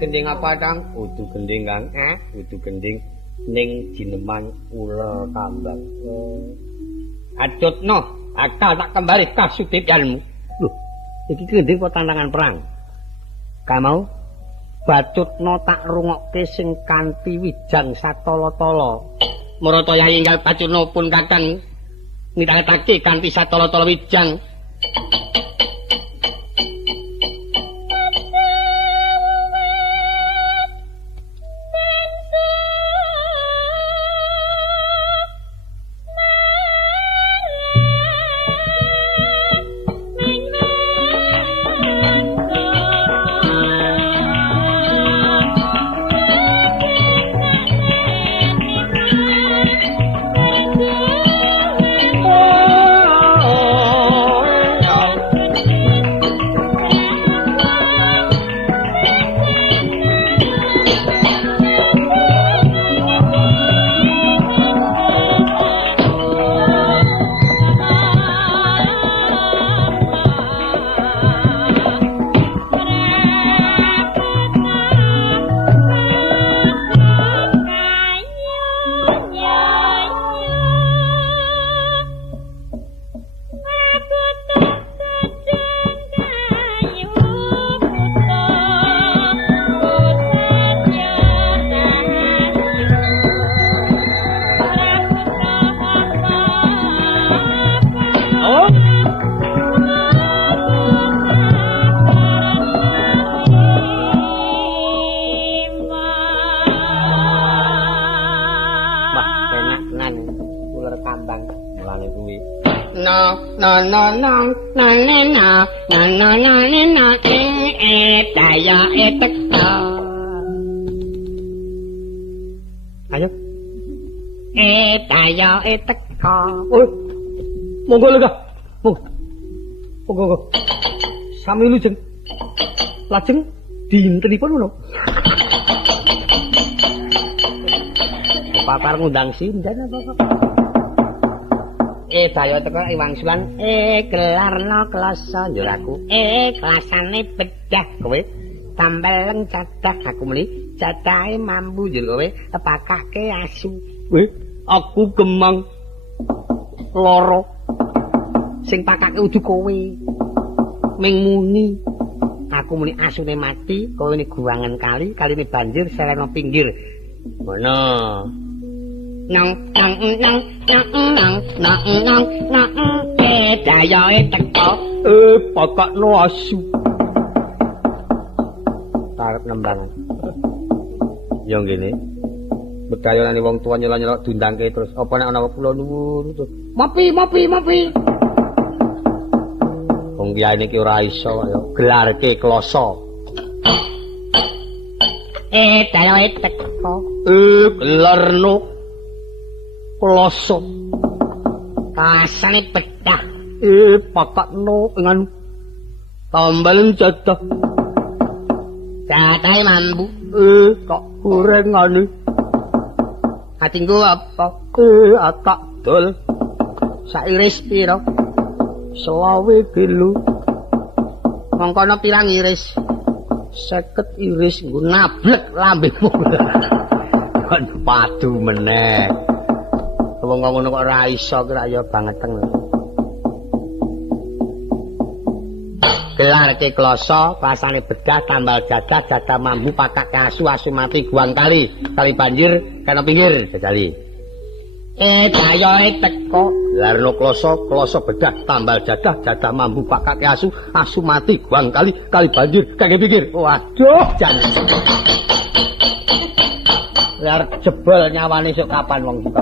gending apa Kang? Udu gending Kang. Udu gending ning jineman ular kambang. Acutno, akal tak kembali kasutipanmu. Lho, iki gending apa tantangan perang? Kamau Bacutno tak rungokke sing kanthi wijang satala-tala. Marata Yayi enggal Bacutno pun Kakang nitake kanthi satala-tala wijang. Ayo teka. Oh. Monggo lega. Monggo. Sami lujeng. Lajeng dintenipun ngono. Papar ngundang sinten apa? Dayo teka Iwang Sulan. Gelarna klasa njuraku. Kelasane bedah kowe. Tambeleng cadah aku muni. Cadahe mambu njur kowe pakake asu. Aku gemang loro sing pakake udu kowe ming muni aku muni asune mati kowe ni guwangan kaline banjir serena pinggir ngono nang dayoe teko pakakno asu tarep nembangan yo ngene bedayonane wong tuwa nyelok-nyelok dundangke terus apa nek ana kula nuwun terus mopi wong kiai niki ora iso ya gelarke kloso dayoe teko gelarno kloso kasane bedah pakakno dengan tambalen jadah jadahe mambu kok gorengane Atingku apa? Tak dol. Sairis pira? 23. Mongkono pirang iris? 50 iris nggo nablek lambemu. Kon padu meneh. Wong ngono kok ora iso kira ya bangeteng. Gelar ke kloso, pasane bedah tambal jadah, jadah mambu pakak asu, asu mati guang kali banjir kana pinggir jajali. Dayoe teko, gelar no kloso, kloso bedah tambal jadah, jadah mambu pakak asu, asu mati guang kali banjir kangge pinggir. Waduh, jan. Gelar jebol nyawane sok kapan wong iki.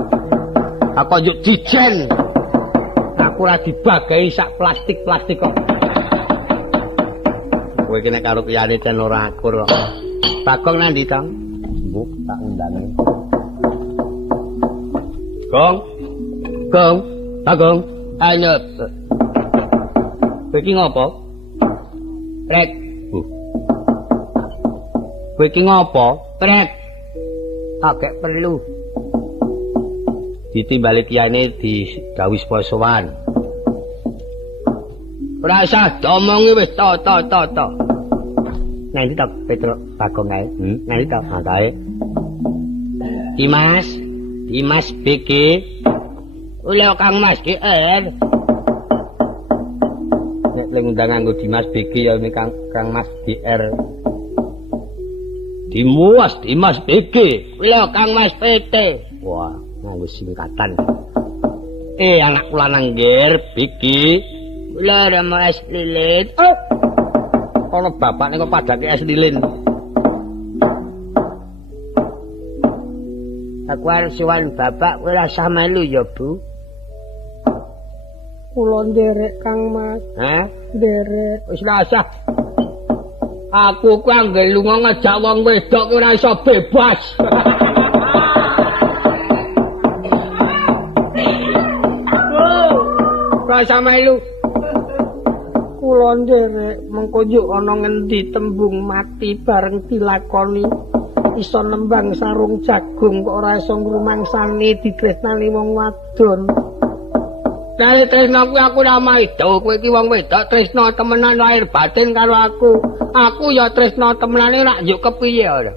Aku njuk dijen. Aku ora dibagahi sak plastik-plastik kok. Kowe iki nek karo kiyane ten ora akur kok. Bagong nandi to? Mbuk tak undane. Gong. Bagong. Ayo. Kowe iki ngopo? Rek. Kowe iki ngopo? Rek. Agek perlu. Ditimbali kiyane digawis posoan. Ora usah domongi wis to. Nanti tak Petro Bagong ae. Nanti tak mangkae. Dimas BG. Ula Kang Mas GR. Nek leng undang nganggo Dimas BG ya ini Kang Mas GR. Dimas BG. Ula Kang Mas PT. Wah, nganggo singkatan. Anak kula nang ngger BG. Kula ora mau es lilin. Kono bapakne kok padake es lilin. Aku arep suwan bapak kowe rasa melu ya, Bu. Kula nderek Kang Mas. Hah? Nderek. Wis ora usah. Aku ku anggere lunga ngejak wong wedok ora iso bebas. Rasa melu. Kula nderek mengko njuk ana ngendi tembung mati bareng dilakoni iso nembang sarung jagung kok ora iso ngrumangsani ditresnani wong wadon. Dari tresno kuwi aku ora maido, kowe iki wong wedok tresno temenan lahir batin karo aku. Aku ya tresno temenane rak njuk kepiye ora.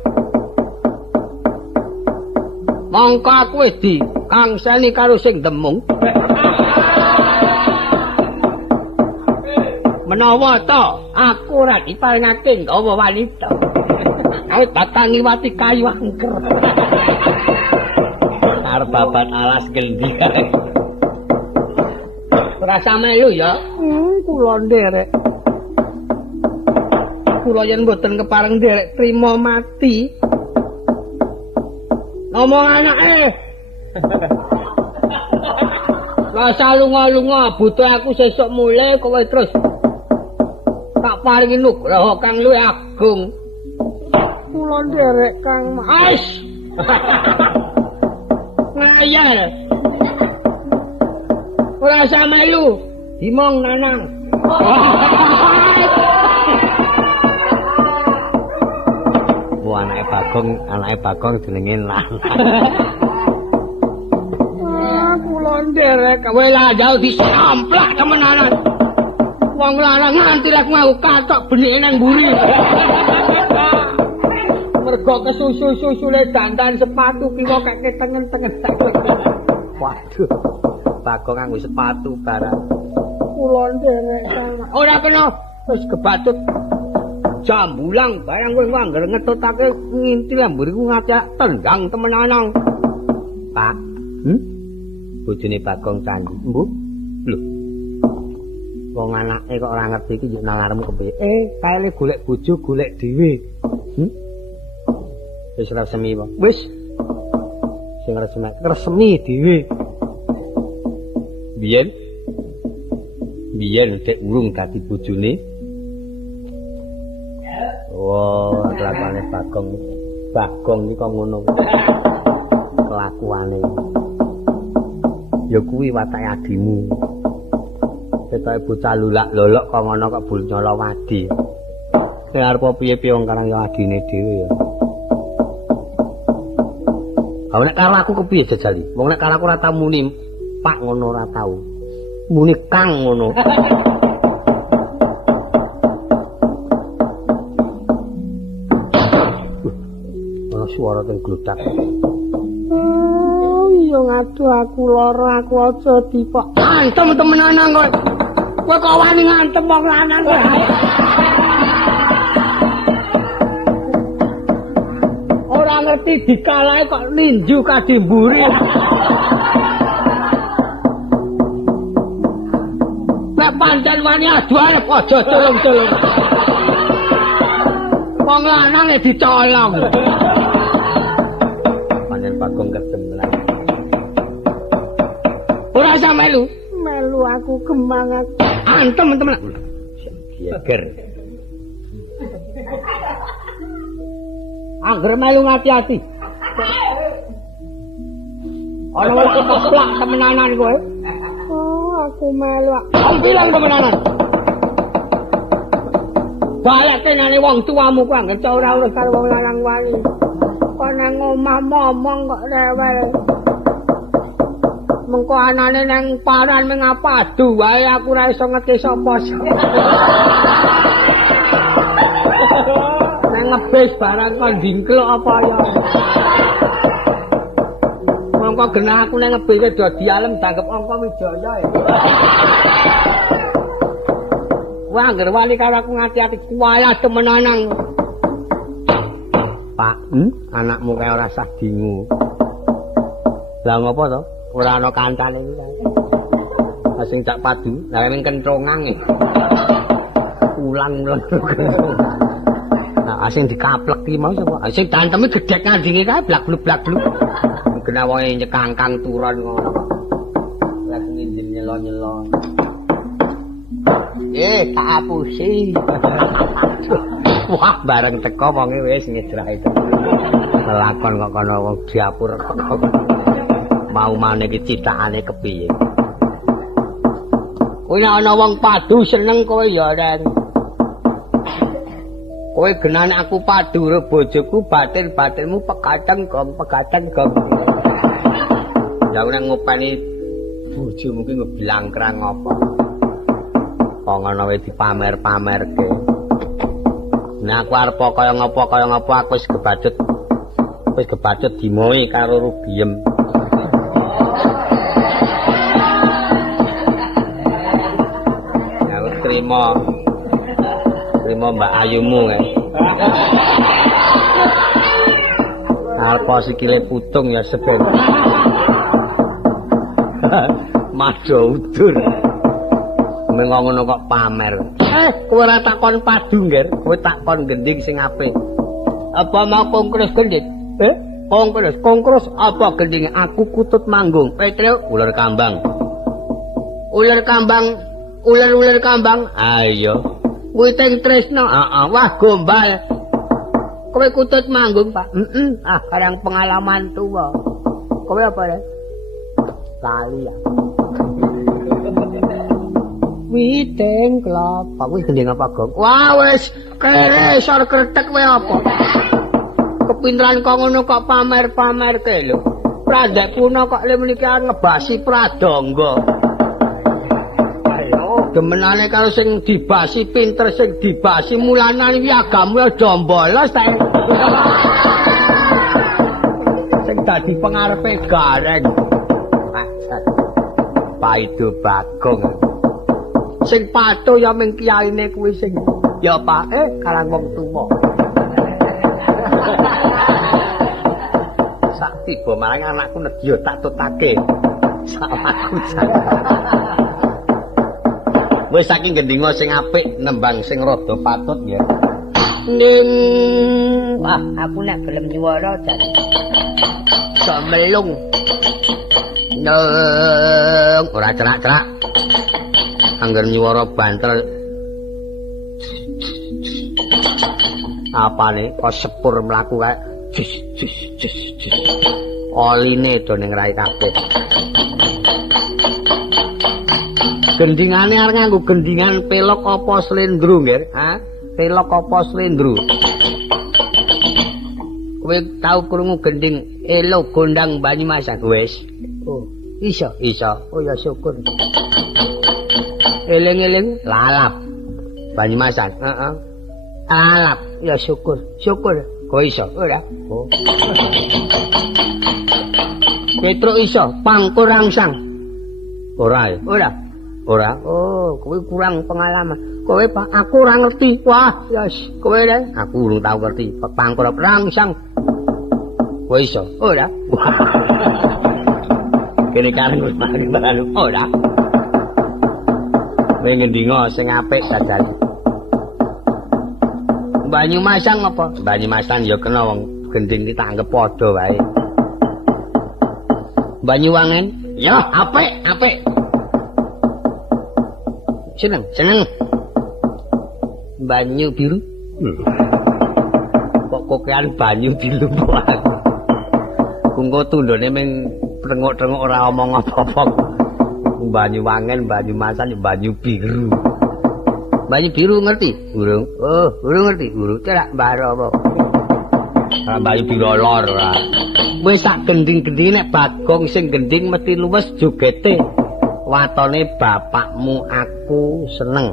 Mongko aku wis dikangseni karo sing demung. Menawa to aku ora diparingake nggawa wanita. Aku datangi wati kayu angker. Arep babat alas ngendi kae. Rasa melu ya. Kula nderek. Kula yen mboten kepareng nderek trima mati. Ngomong anake. Rasa lunga-lunga butuh aku sesuk mulai kowe terus tak paringi nugraha kang luwih agung. Kula nderek Kang Mas. Ngayal. Ora usah melu, dimong nanang. Wah, anake Bagong jenenge Lanang. Kula nderek Kowe lah jauh disamplak temenanan. Wong lanang nganti lek mau katok benike nang mburi. Mergo kesusu-susule dandan sepatu kiwa kek tengen-tengen. Waduh. Bagong nganggo sepatu barang. kula nderek sama. Ora kena wis kebatut. Jambulang barang kowe anggar ngetutake ngintil amburiku ngajak tendang temenan. Pak. Bojone Bagong Candi. Mbok. Lho. Wong anake kok ora ngerti iki nang ngarepmu kepiye? Kae golek bojo golek dhewe. Wis resmi wae. Wis. Sing resmi dhewe. Biyen dek urung dadi bojone. Oh, kelakuane Bagong. Bagong iki kok ngono. Kelakuane. Ya kuwi watake adimu. Ketoke bocah lulak-lolok kok ngono kok bul nyolo wadi. Nek arep piye-piye wong karang ya adine dhewe ya. Ha nek karo aku kepiye jajali? Wong nek karo aku ora tau muni Pak ngono ora tau. Muni Kang ngono. Ana swara teng glodak. Oh, iya ngadu aku lara aku aja dipok. Antem temenan kowe. Kowe kok wani ngantem wong lanang kowe. Ora ngerti dikalahe kok ninju kadimburi. Nek pancen wani adu arep aja tulung-tulung. Wong lanang e dicolong. Pancen Bagong kedemenan. Ora usah melu. Melu aku gemang aku. Antem temen. Geger. Angger melu ngati-ati. Ana wong keplak temenanan kowe. Oh, aku melu. Om bilang temenanan. Balik tenane wong tuamu ku angger ora urus karo wong lanang wani. Kok nang omah momong kok rewel. Mengko anane nang paran mengapa adu wae aku ora iso ngerti sapa. Nang ngebis barang kon dingklok apa ya. Mongko genah aku nang ngebis do dialem dangkep angka Wijaya. Wah, angger wani karo aku ngati-ati kuwayah temenanan. Pak, anakmu kaya ora sah dingu. Lah ngopo to? Ora ana kancane iki kae. Lah sing cak padu, lah ning kentrongang e. Ulang-ulang. Nah, sing dikaplek iki mau sapa? Sing danteme gedhek kandinge kae blak-bluk-blak-bluk. Genah wong nyekangkang turon ngono kok. Lah nginjil nyelo-nyelo. Tak apusi. Wah, bareng teko wonge wis ngejrake tenan. Lakon kok kono wong diapur kok. Mau maneh iki citakane kepiye? Kowe ana wong padu seneng kowe ya Ren. Kowe genane aku padu karo bojoku batin-batinmu pegateng gom. Ya ora ngopeni bojomu ki ngebilang krang apa? Kok ngono wae dipamer-pamerke. Nah aku arep kaya ngapa aku wis kebacut dimoi karo Rubiem. Ya wis trima Mbak Ayumu kae. Arep sikile putung ya seben. Mado udur. Mengono kok pamer. Kowe ora takon padu, Ngger. Kowe takon gending sing apik. Apa mau kongkros gendit? Kongkros apa gendinge? Aku kutut manggung. Petro ular kambang. Ular kambang. Ayo. Kuwi teng tresno. Wah gombal. Kowe kutut manggung, Pak. Kadang pengalaman tua. Kowe apa, Ren? Lali ya. Wideng kelapa. Kuwi gending apa, Gong? Wah, wis kere sor kretek kowe apa? Kepinteran kok ngono kok pamer-pamerke lho. Pradek puno kok le mriki ngebasi pradangga. Ayo, demenane karo sing dibasi pinter sing dibasi mulanan iki agamu aja mbolos ta. Sing dadi pengarepe gareng. Paido Bagong. Sing patuh ya ming kiyaine kuwi sing ya Pak karang wong tuwa. Sak tiba marang anakku nedya tak tutake. Salahku jan. Wis saking gendinga sing apik nembang sing rada patut ya. Ning Wah, aku nek gelem nyuwara jan. Samelung. Neng ora cerak-cerak. Angger nyuwara banter. Apane kok sepur mlaku kae. Jus. Oline do ning rai kabeh. Gendingane arep nganggo gendingan pelok apa slendro, Nggih? Pelok apa slendro? Kowe tau krungu gending elo gondang Banyumasan? Wis. Oh, iso. Oh ya syukur. Eling-eling lalap Banyumasan. Heeh. Lalap ya syukur. Kowe iso ora? Oh. Petruk iso pangkur rangsang. Ora. Oh, kowe kurang pengalaman. Kowe aku ora ngerti. Wah, yes, kowe deh. Aku urung tau ngerti pangkur rangsang. Kowe iso? Ora. Kene kan baru ora. Kowe ngendinga sing apik sajan. Banyumasan apa? Banyumasan ya kena wong gending ditanggep padha wae. Banyuwangen? Ya, apik. Seneng. Banyu biru? Kok kokean banyu biru wae. Kungko tundone ming trengok-trengok ora omong apa-apa. Banyuwangen, Banyumasan, banyu biru. Banyu biru ngerti? Urung. Oh, urung ngerti. Urung cerak mbaro apa? Banyu biru lor ora. Wis sak gending-gending nek Bagong sing gending mesti luwes jogete. Watone bapakmu aku seneng.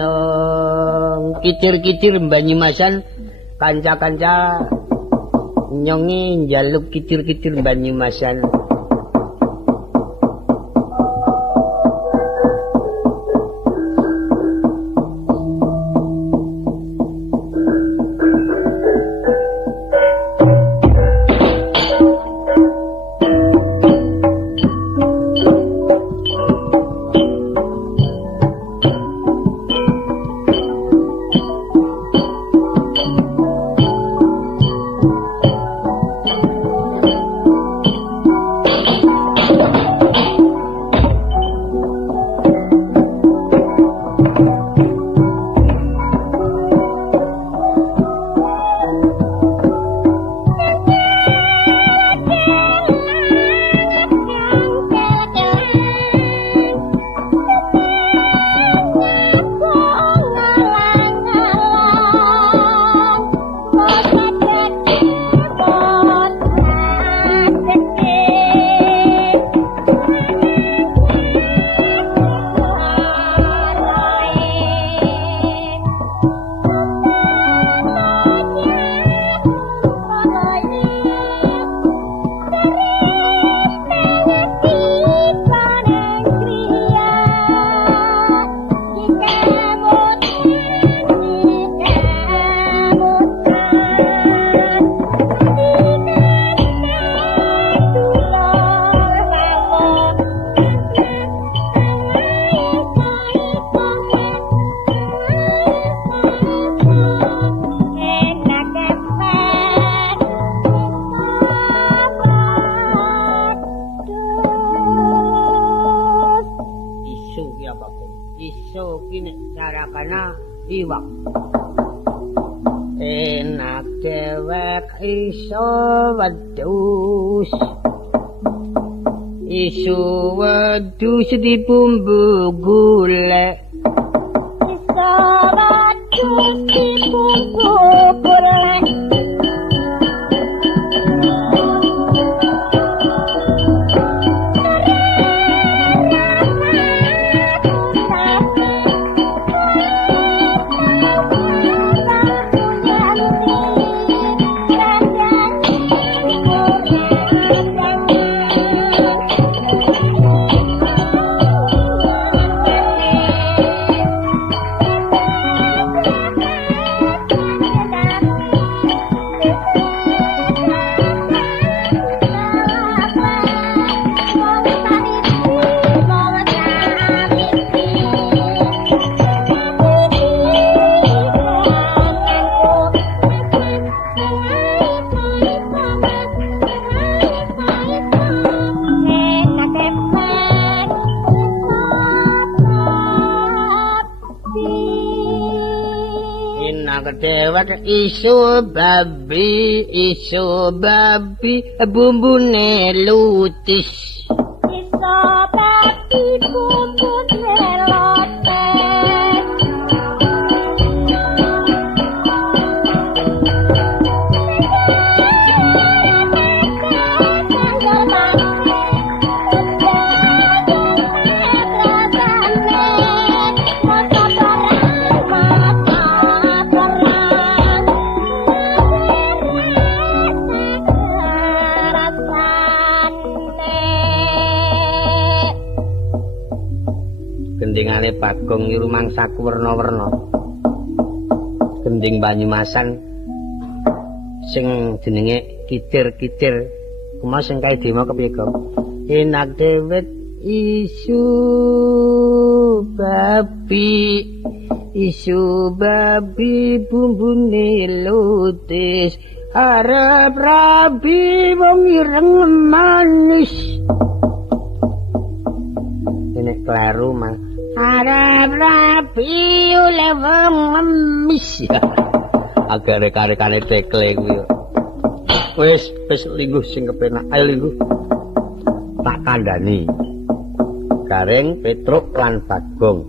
Nong kicir-kicir Banyumasan kanca-kanca nyongi njaluk kicir-kicir Banyumasan. Iwak enak dewek iso wedhus dibumbu golek iso wedhus dibumbu golek iso babi bumbune lutis iso babi bumbune lutis Bagong iki rumangsaku werna-werna. Gending Banyumasan sing jenenge kicir-kicir. Kuwi sing kae demo kepiye, Kang? Enak dewet isu babi bumbune lotis arep rabi wong ireng manis. Ini kleru mah arep rabi oleh wong manis. Agak rek-rekane tekle kuwi. Wis lingguh sing kepenak. Ayo lingguh. Tak kandhani. Gareng, Petruk lan Bagong.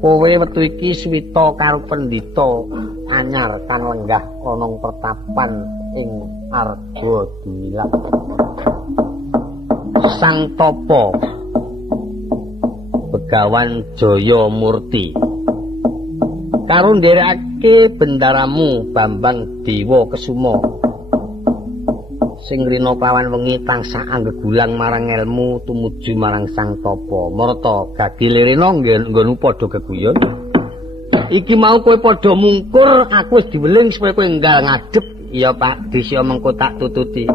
Kowe wektu iki swita karo pendhita anyar kang lenggah ana pertapan ing Arga Duwilang. Sang Tapa Begawan Jaya Murti. Karo nderekake bendaramu Bambang Dewa Kesuma. Sing rina klawan wengi tansah anggegulang marang ilmu tumuju marang Sang Tapa. Marta gagilirina nggonmu padha geguyon. Iki mau kowe padha mungkur, aku wis diweling supaya kowe enggal ngadep. Iya Pak, dhisya mengko tak tututi.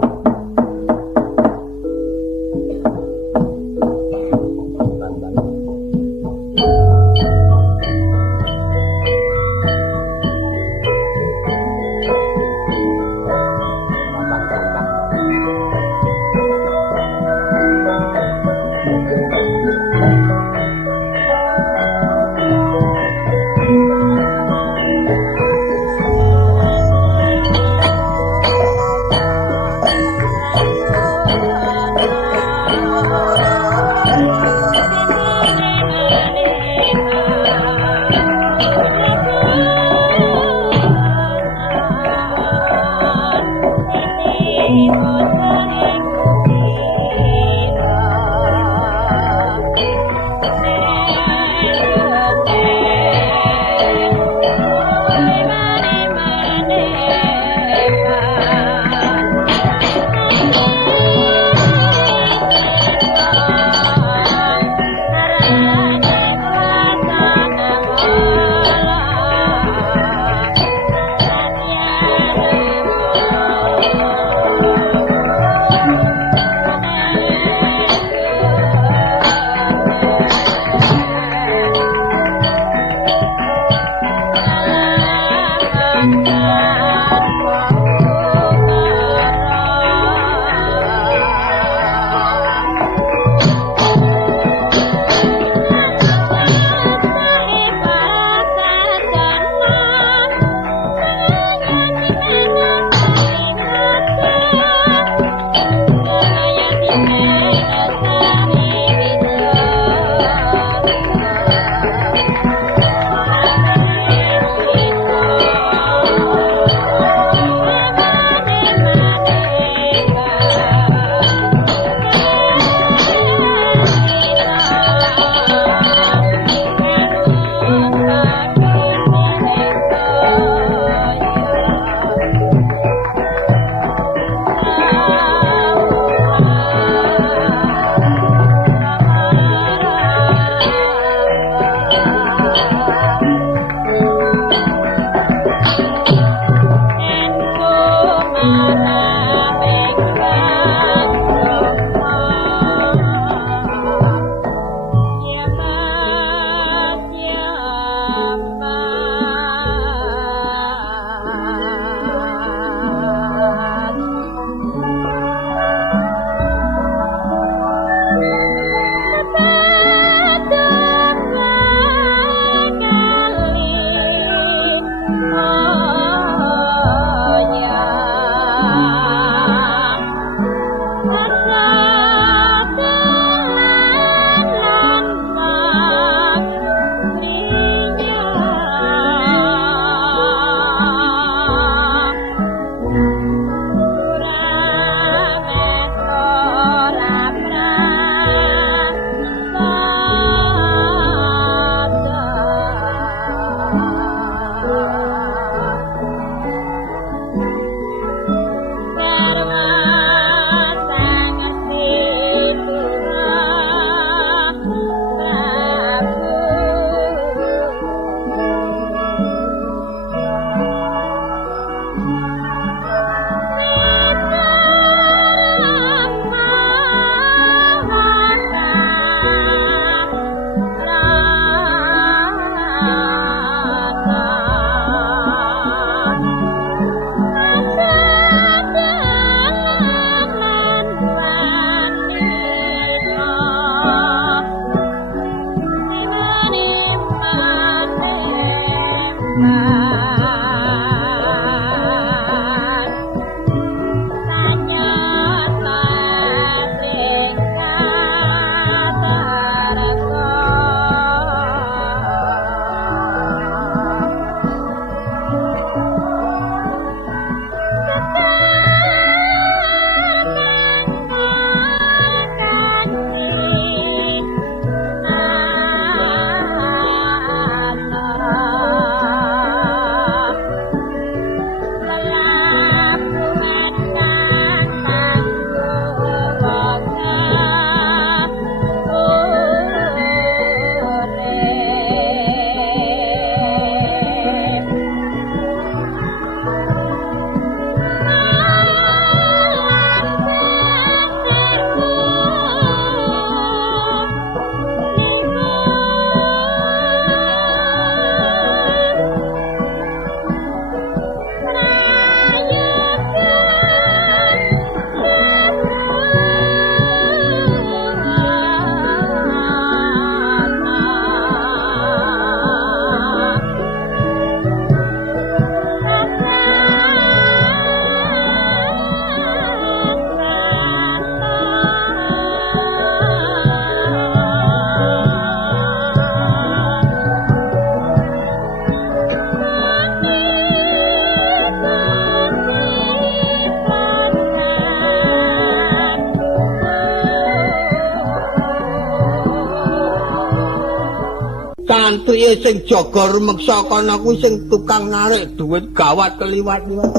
santrike sing jaga rumeksa kono kuwi sing tukang narik dhuwit gawat keliwat-liwat.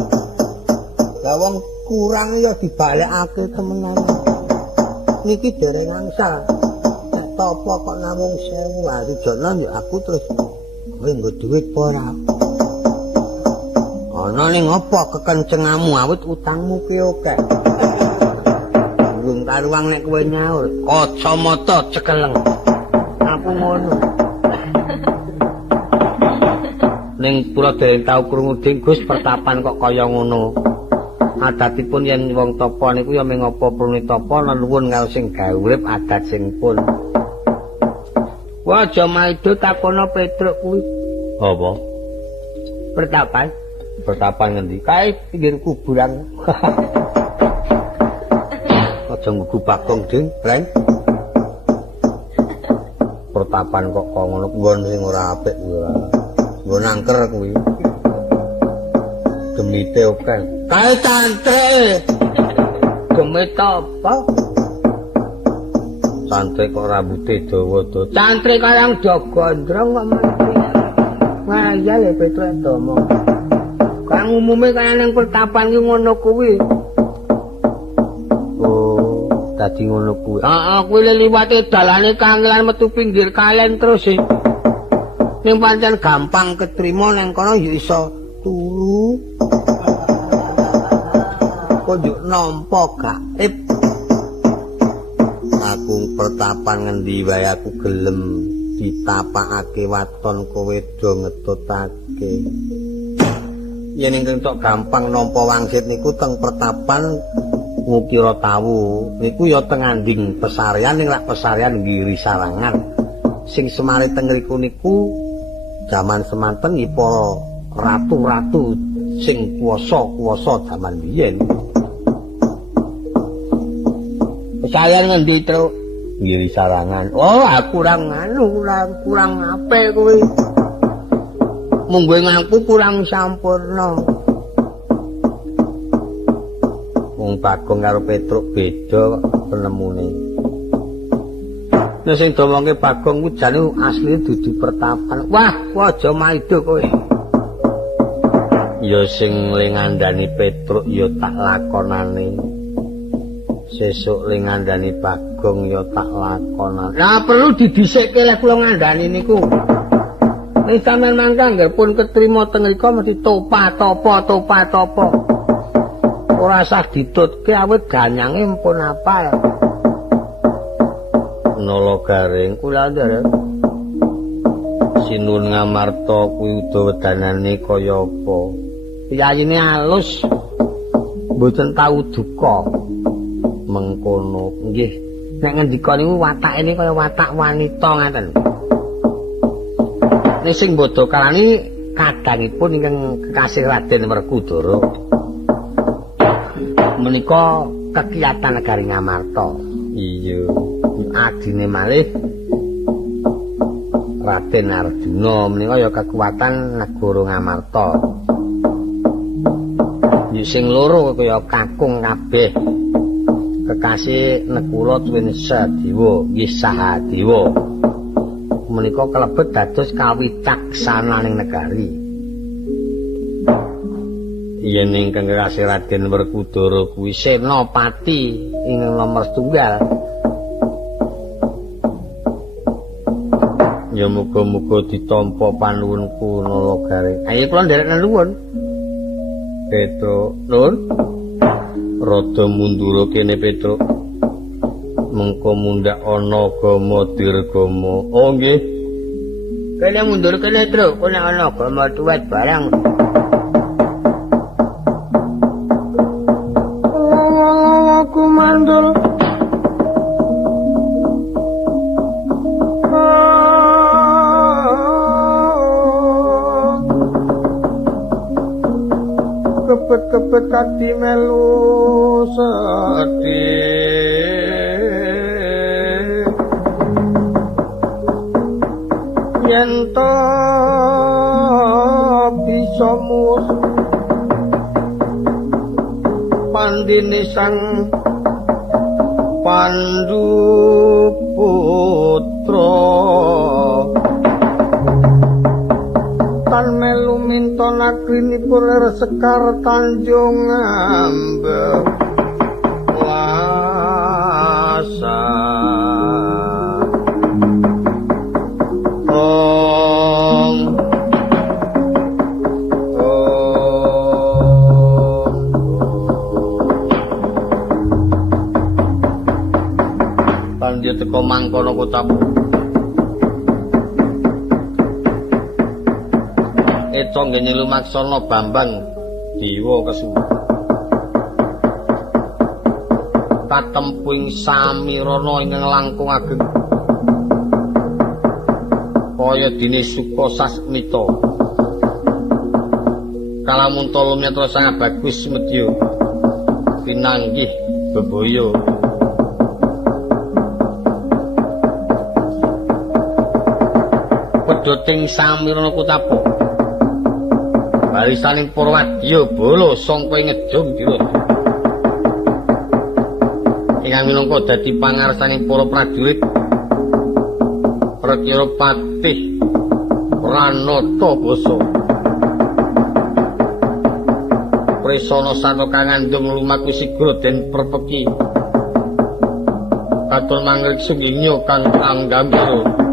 Lah wong kurang ya dibalekake temenan. Niki dereng angsal. Nek topo kok namung 1000 Arijono ya aku terus kowe nggo dhuwit apa ora? Ana ning apa kekencengamu awit utangmu ki akeh. Wong karuang nek kowe nyaur, kacamata cekeleng. Aku ngono. Ning pura dereng tau krungu Gus pertapan kok kaya ngono. Adatipun yen wong tapa niku ya ming apa prune tapa nuwun karo sing gawe urip adat sing pun. Wah, aja maido takono Petruk kuwi. Apa? Pertapan? Pertapan ngendi? Kae pinggir kuburan. Aja nggugu Bagong, Ding, Reng. Pertapan kok ngono nggon sing ora apik kuwi. Nggon angker kuwi. Gemite oke. Kae santre. Gemit apa? Santre kok rambute dawa-dawa. Santre kayang do gondrong kok mati. Ngayal ya Petruk domong. Kang umume kaya ning pertapan ki ngono kuwi. Oh, dadi ngono kuwi. Heeh, kuwi liwate dalane kangelan metu pinggir kalen terus e. Ning pancen gampang ketrima nang kono ya iso turu. Kok yo nampa gaib. Aku pertapan ngendi wae aku gelem ditapakake waton kowe do ngetutake. Yen ingkang tok gampang nampa wangsit niku teng pertapan ngukira tawu niku ya teng anding pesarian ning lak pesarian Giri Sarangan. Sing semare teng ngriku niku jaman semanten iki para ratu-ratu sing kuwasa-kuwasa jaman biyen. Pesarian ngendi Truk? Giri Sarangan. Oh, aku kurang apik kowe. Munggo ngaku kurang sampurna. Wong Bagong karo Petruk beda penemune. Nek sing domongke Bagong ku jane asline dudu pertapan. Wah, aja maido kowe. Ya sing ngandani Petruk ya tak lakonane. Sesuk ling ngandani Bagong ya tak lakonane. Lah perlu didhisikke lek kula ngandani niku. Nek sampeyan mangka nggih pun ketrima teng mriku mesti topa-topa. Ora usah ditutke awit ganyange mpun apal. Nala Garing kula nderek. Sinun Ngamarta kuwi udawedanane kaya apa? Piyayine alus. Mboten tau duka. Mengkono nggih. Nek ngendika niku watake kaya watak wanita ngaten. Nek sing bodho kalani kadangipun ingkang kekasih Raden Werkudara. Menika kekiyatan negari Ngamarta. Iya. Adine malih Raden Arjuna menika ya kekuatan negara Ngamarta. Sing loro kaya kakung kabeh. Kekasih Nekula tuwin Sadewa, nggih Sahadewa. Menika kalebet dados kawicaksananing negari. Yen ingkang kekasih Raden Werkudara kuwi senapati ingkang nomor setunggal. Ya muga-muga ditampa panuwunku Nala Garing. Ayo kula nderek nuwun. Petruk, Nun. Rada mundura kene Petruk. Mengko mundhak ana agama dirgama. Oh nggih. Kene mundur kene Truk, kene ana agama tuwet barang. Aku mandul. Kepet-kepet kati melu sedih yen to bisa mus pandine sang Pandu putra melu minta nagrinipun Ler Sekar Tanjung Ambek Wasa Tanjir teko mangkono kotamu Eco ngene lumaksana Bambang Dewa Kesuwu katempuing samirana ingkang langkung ageng kaya dene Sukasasmita kalamun lumyatra sangat bagus medya pinanggih bebaya pedoting samirana kutapa barisaning para wadya bala sangka ngejum dira ingkang minangka dadi pangarsaning para prajurit prakira patih Pranata Basa Presana sarta kangandung lumaku sigra den perpeki katon mangrik sungginya kang anggambira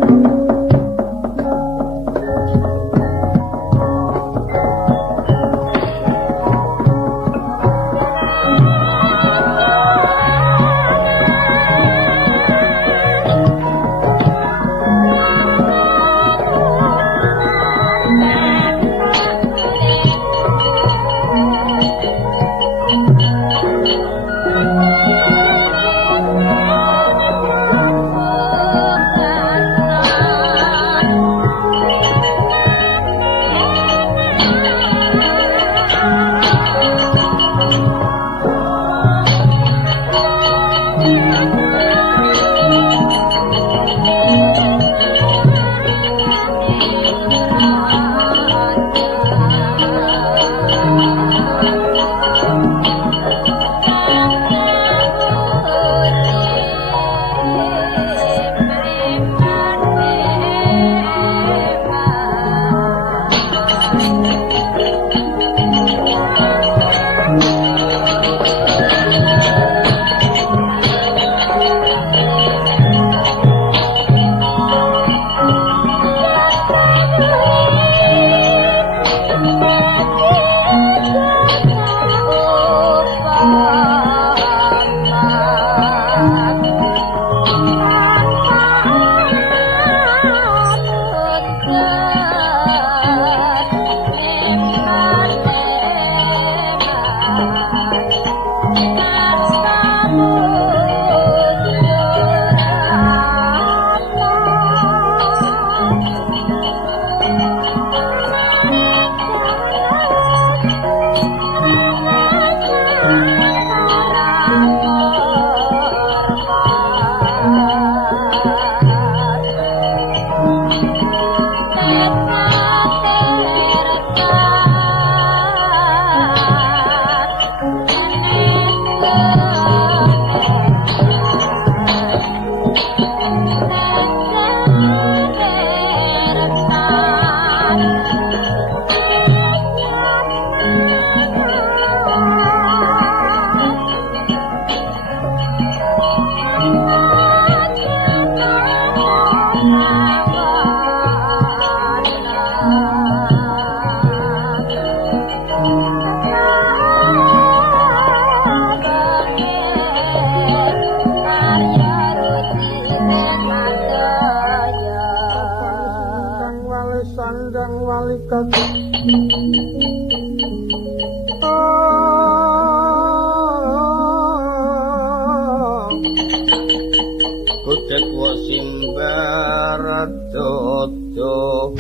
Kudet wa simbarat dodo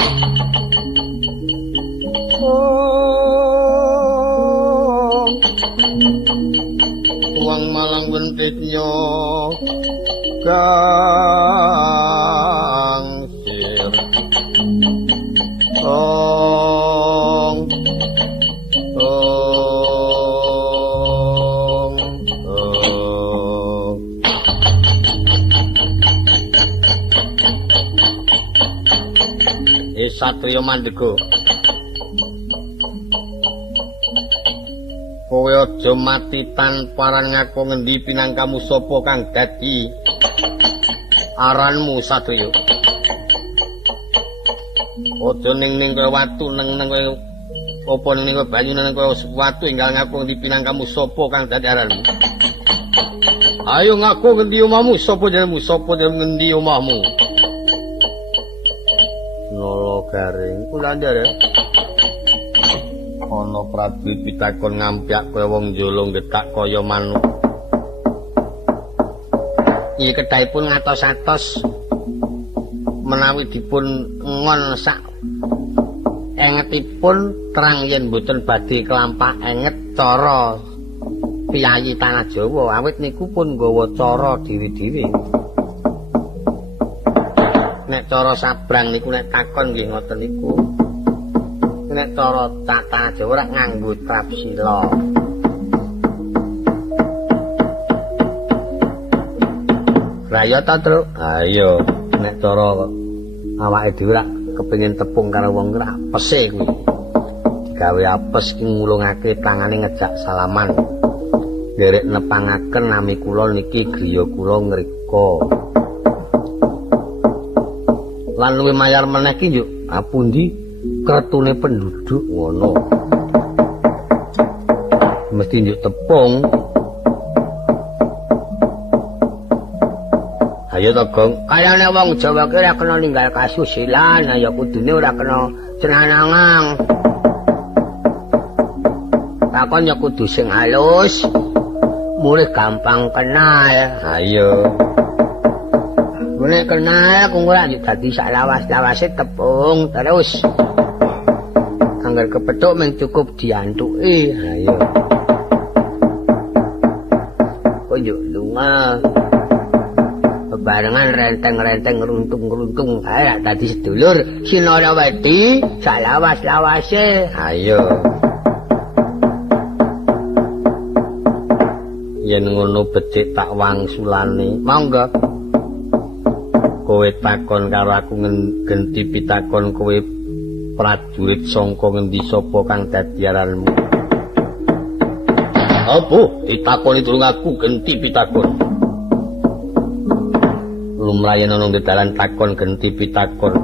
Tuang malang bentiknya gangsir Satrio Mandega Kowe aja mati tanpa ngaku ngendi pinangkamu sapa kang dadi aranmu satriya. Aja ning kowe watu neng kowe apa ning kowe banyu neng kowe watu enggal ngaku ngendi pinangkamu sapa kang dadi aranmu. Ayo ngaku ngendi omahmu sapa jenengmu ngendi omahmu. Nolo garing Wulandari. Ana Prabu pitakon ngampyak kaya wong njolong getak kaya manuk. Iki kedahipun ngatos-atos menawi dipun ngon sak engetipun terang yen boten badhe kelampak enget cara piyayi tanah Jawa awit niku pun nggawa cara dhewe-dhewe. Nek cara sabrang niku nek takon nggih ngoten niku. Nek cara tanah Jawa ora nganggo trapsila. Raya ta, Truk? Ayo, nek cara awake dhewe ora kepengin tepung karo wong ora apese kuwi. Digawe apes ki ngulungake tangane ngejak salaman. Nderek nepangaken nami kula niki griya kula ngrika. Lan luwih mayar meneh ki yo apundi kretune penduduk ngono. Mesti njuk tepung. Ayo to, Gong. Kayane wong Jawa ki ora kena ninggal kasusilan, ya kudune ora kena cenanangang. Takon ya kudu sing halus. Mulih gampang kenal. Ayo. Nek kenal kok ora dadi sak lawas-lawase tepung terus. Angger kepethuk mung cukup diantuki. Ayo. Kok yo lunga. Bebarengan renteng-renteng ngruntung-ngruntung. Ayo dadi sedulur Sinarawati sak lawas-lawase. Ayo. Yen ngono becik tak wangsulane. Monggo. Kowe takon karo aku genti pitakon kowe prajurit sangka ngendi sapa kang dadi aranmu. Apa ditakoni durung aku genti pitakon. Lumrayen ana dalan takon genti pitakon.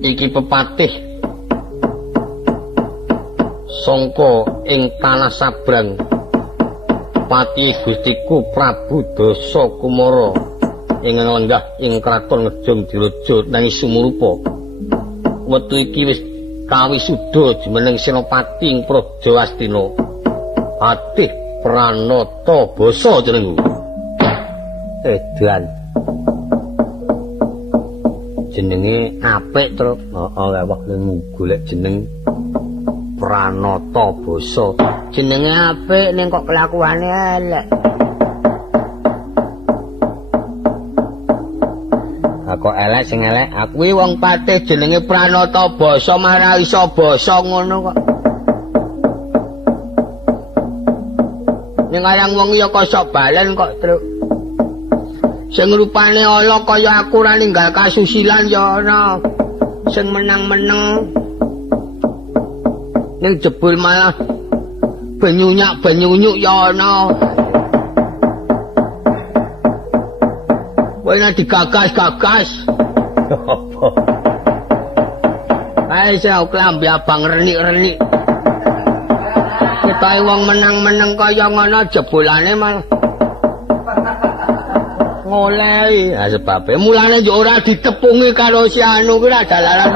Iki pepatih sangka ing tanah sabrang Pati Gustiku Prabu Dasa Kumara ing lenggah ing kraton Ngejong Diraja nang sumurupa. Wektu iki wis kawisuda jumeneng Senopati ing Praja Astina. Patih Pranata Basa jenengku. Edan. Jenenge apik, Truk. Heeh, awak golek jeneng Pranata Basa. Jenenge apik ning kok kelakuane elek. Kok elek sing elek aku wong patih jenenge Pranata Basa marang iso basa ngono kok. Ning arang wong ya kosok balen kok, Truk. Sing rupane ala kaya aku ora ninggal kasusilan ya ana. Sing menang-meneng. Ning jebul malah benyunyak-benyunyuk ya ana. Wena digagas-gagas. Apa? Ae saya klambi abang renik-renik. Ketahe wong menang-menang kaya ngono jebulane malah ngolehi. Ha sebabe mulane yo ora ditepungi karo si anu kuwi ra dalaran.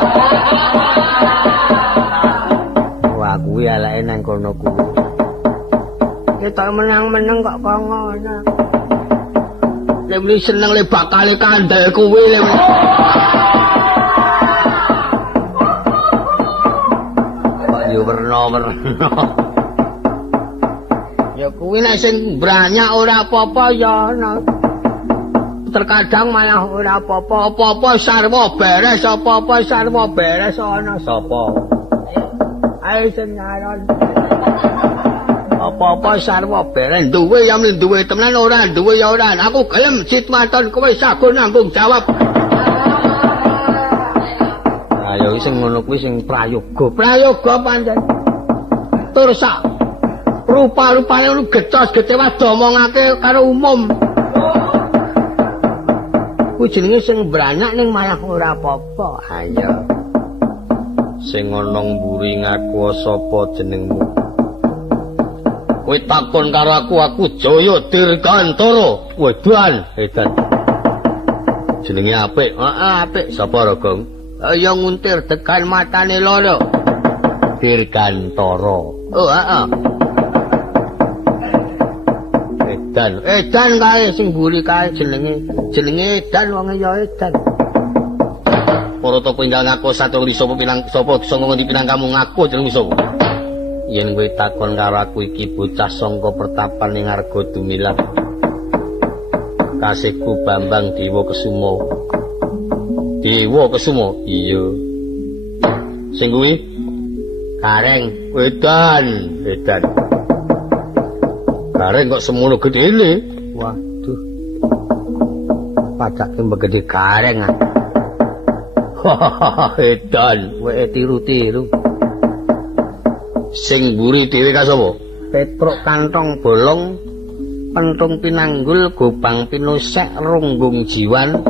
Wah kuwi eleke nang kono kuwi. Ketahe menang-menang kok ngono. Lek muni seneng le bakale kandel kuwi le. Kok yo werna-werna. Ya kuwi nek sing branyak ora apa-apa ya ana. Terkadang malah ora apa-apa, apa-apa sarwa beres, apa-apa sarwa beres ana sapa. Ayo sing nyaron. Apa-apa sarwa beres duwe ya mung duwe temenan ora duwe ya ora. Aku gelem sitwaton kowe sagon nanggung jawab. Ayo sing ngono kuwi sing prayoga. Prayoga pancen. tur sak rupa-rupane lu gecos gete wae omongake karo umum. Kuwi jenenge sing branyak ning malah ora apa-apa. Ayo. Sing ana mburi ngaku sapa jenengmu? Kowe takon karo aku Jaya Dirgantara. Wedan, edan. Jenenge apik. Heeh, apik. Sapa Ragong? Ya nguntir tekan matane loro. Dirgantara. Oh, heeh. Edan kae sing mburi kae jenenge Edan wong ya Edan. Para to pinggal ngaku satung di sapa saka ngendi pinang kamu ngaku jenengmu sapa? Yen kowe takon karo aku iki bocah sangka pertapan ning Arga Dumilang. Kasihku Bambang Dewa Kesuma. Dewa Kesuma? Iya. Sing kuwi Kareng Edan. Kareng kok semono gedene? Waduh. Pacake mbegede kareng ah. Edan, Kowe tiru-tiru. sing mburi dhewe ka sapa? Petruk kantong bolong, pentung pinanggul, gobang pinusek, runggung jiwan,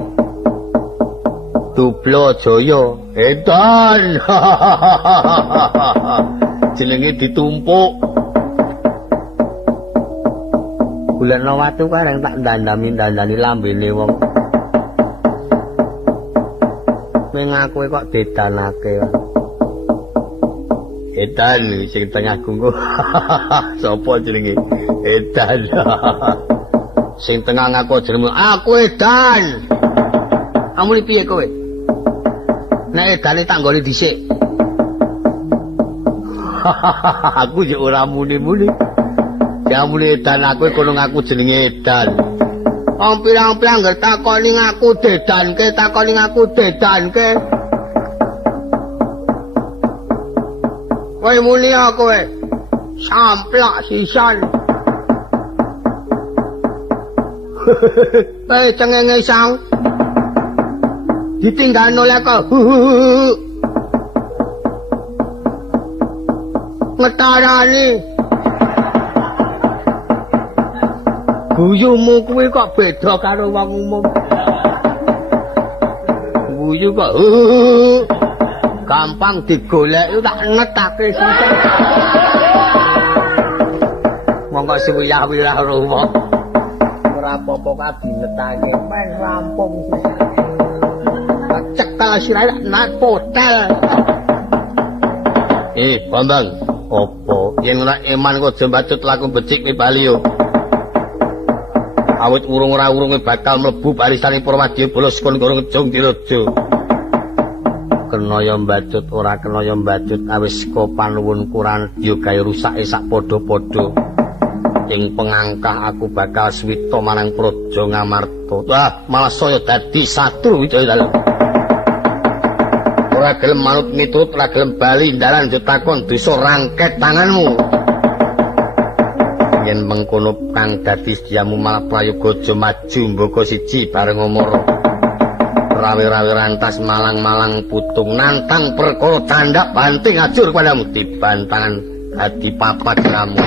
Dubla Jaya. Edan. Jenenge ditumpuk. Gulana watu kareng tak dandani lambene wong. Mengaku kok dedanake. Edan sing tengah gunggu. Sapa jenenge? Edan. Sing tengah ngaku jenengmu aku Edan. Amune piye kowe? Nek edane tak nggone dhisik. Aku yo ora muni-muni. Ya muni Edan aku kono ngaku jenenge Edan. Wong pirang-pirang ngger takoni ngaku dedanke. Kowe muni kowe. Samplak sisan. Cengenge sang. Ditinggal nolak kok. Ngetarani. Guyumu kuwi kok beda karo wong umum. Guyu kok gampang digoleki tak netake sisih. Monggo suwiyah-wiyah rumo. Ora apa-apa kabinetake men rampung sisih. Cekel sirahe nak potel. Bambang, opo yen ora eman kok aja mbacut laku becik ning Bali yo. Awit urung ora urunge bakal mlebu barisane Purwadya bolos kon gorong jong diraja. Kena ya mbacut ora kena ya mbacut awis saka panuwun Kuradya gawe rusake sak padha-padha. Ing pengangkah aku bakal swita marang Praja Ngamarta. Wah, malah saya dadi satru Wijaya Dalam. Ora gelem manut miturut, ora gelem bali ndalan takon dosa rangket tanganmu. Yen mengkono kang dadi sediamu malah prayoga aja maju mbaka siji bareng umur. Rawi-rawi rantas malang-malang putung nantang perkara tandak banting ajur padamu dibantangan dadi papat ramu.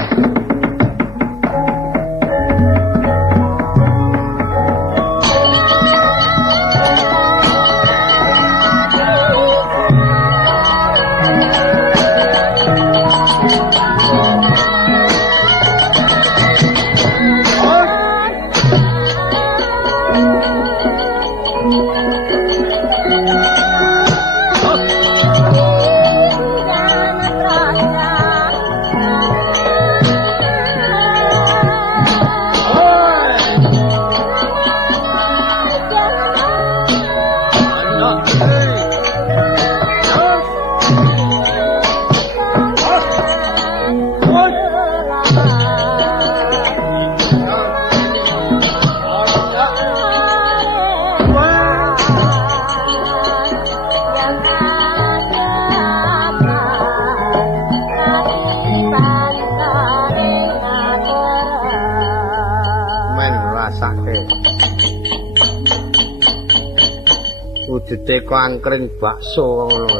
Wujude kok angkring bakso ngono.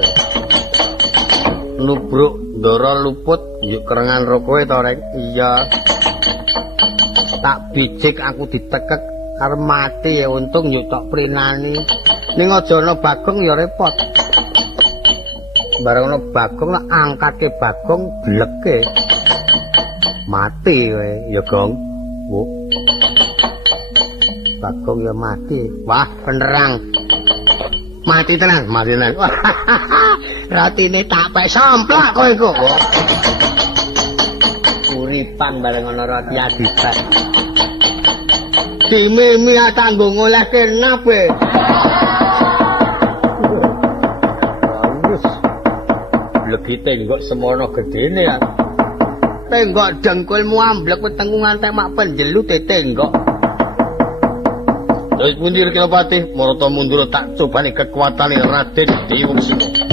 nubruk ndara luput yuk kerengan ro kowe to Rek. Iya. Tak bijik aku ditekek arep mati ya untung yuk tok prinani. Ning aja ana Bagong ya repot. Bareng ana Bagong lah angkatke Bagong bleke. Mati kowe ya Gong. Wo. Bagong ya mati. Wah, penerang. Mati tenan. Ratine tak pek somplak kowe iku. Uripan bareng ana roti adipek. Dimimi tanggo ngolehke nape. Legi tenggok semono gedene ya. Tenggok dengkulmu amblek wetengku ngantek mak penjelu tenggok. Terus mundur Kilopati, Marata mundur tak cobani kekuatane Raden Dewi Singha.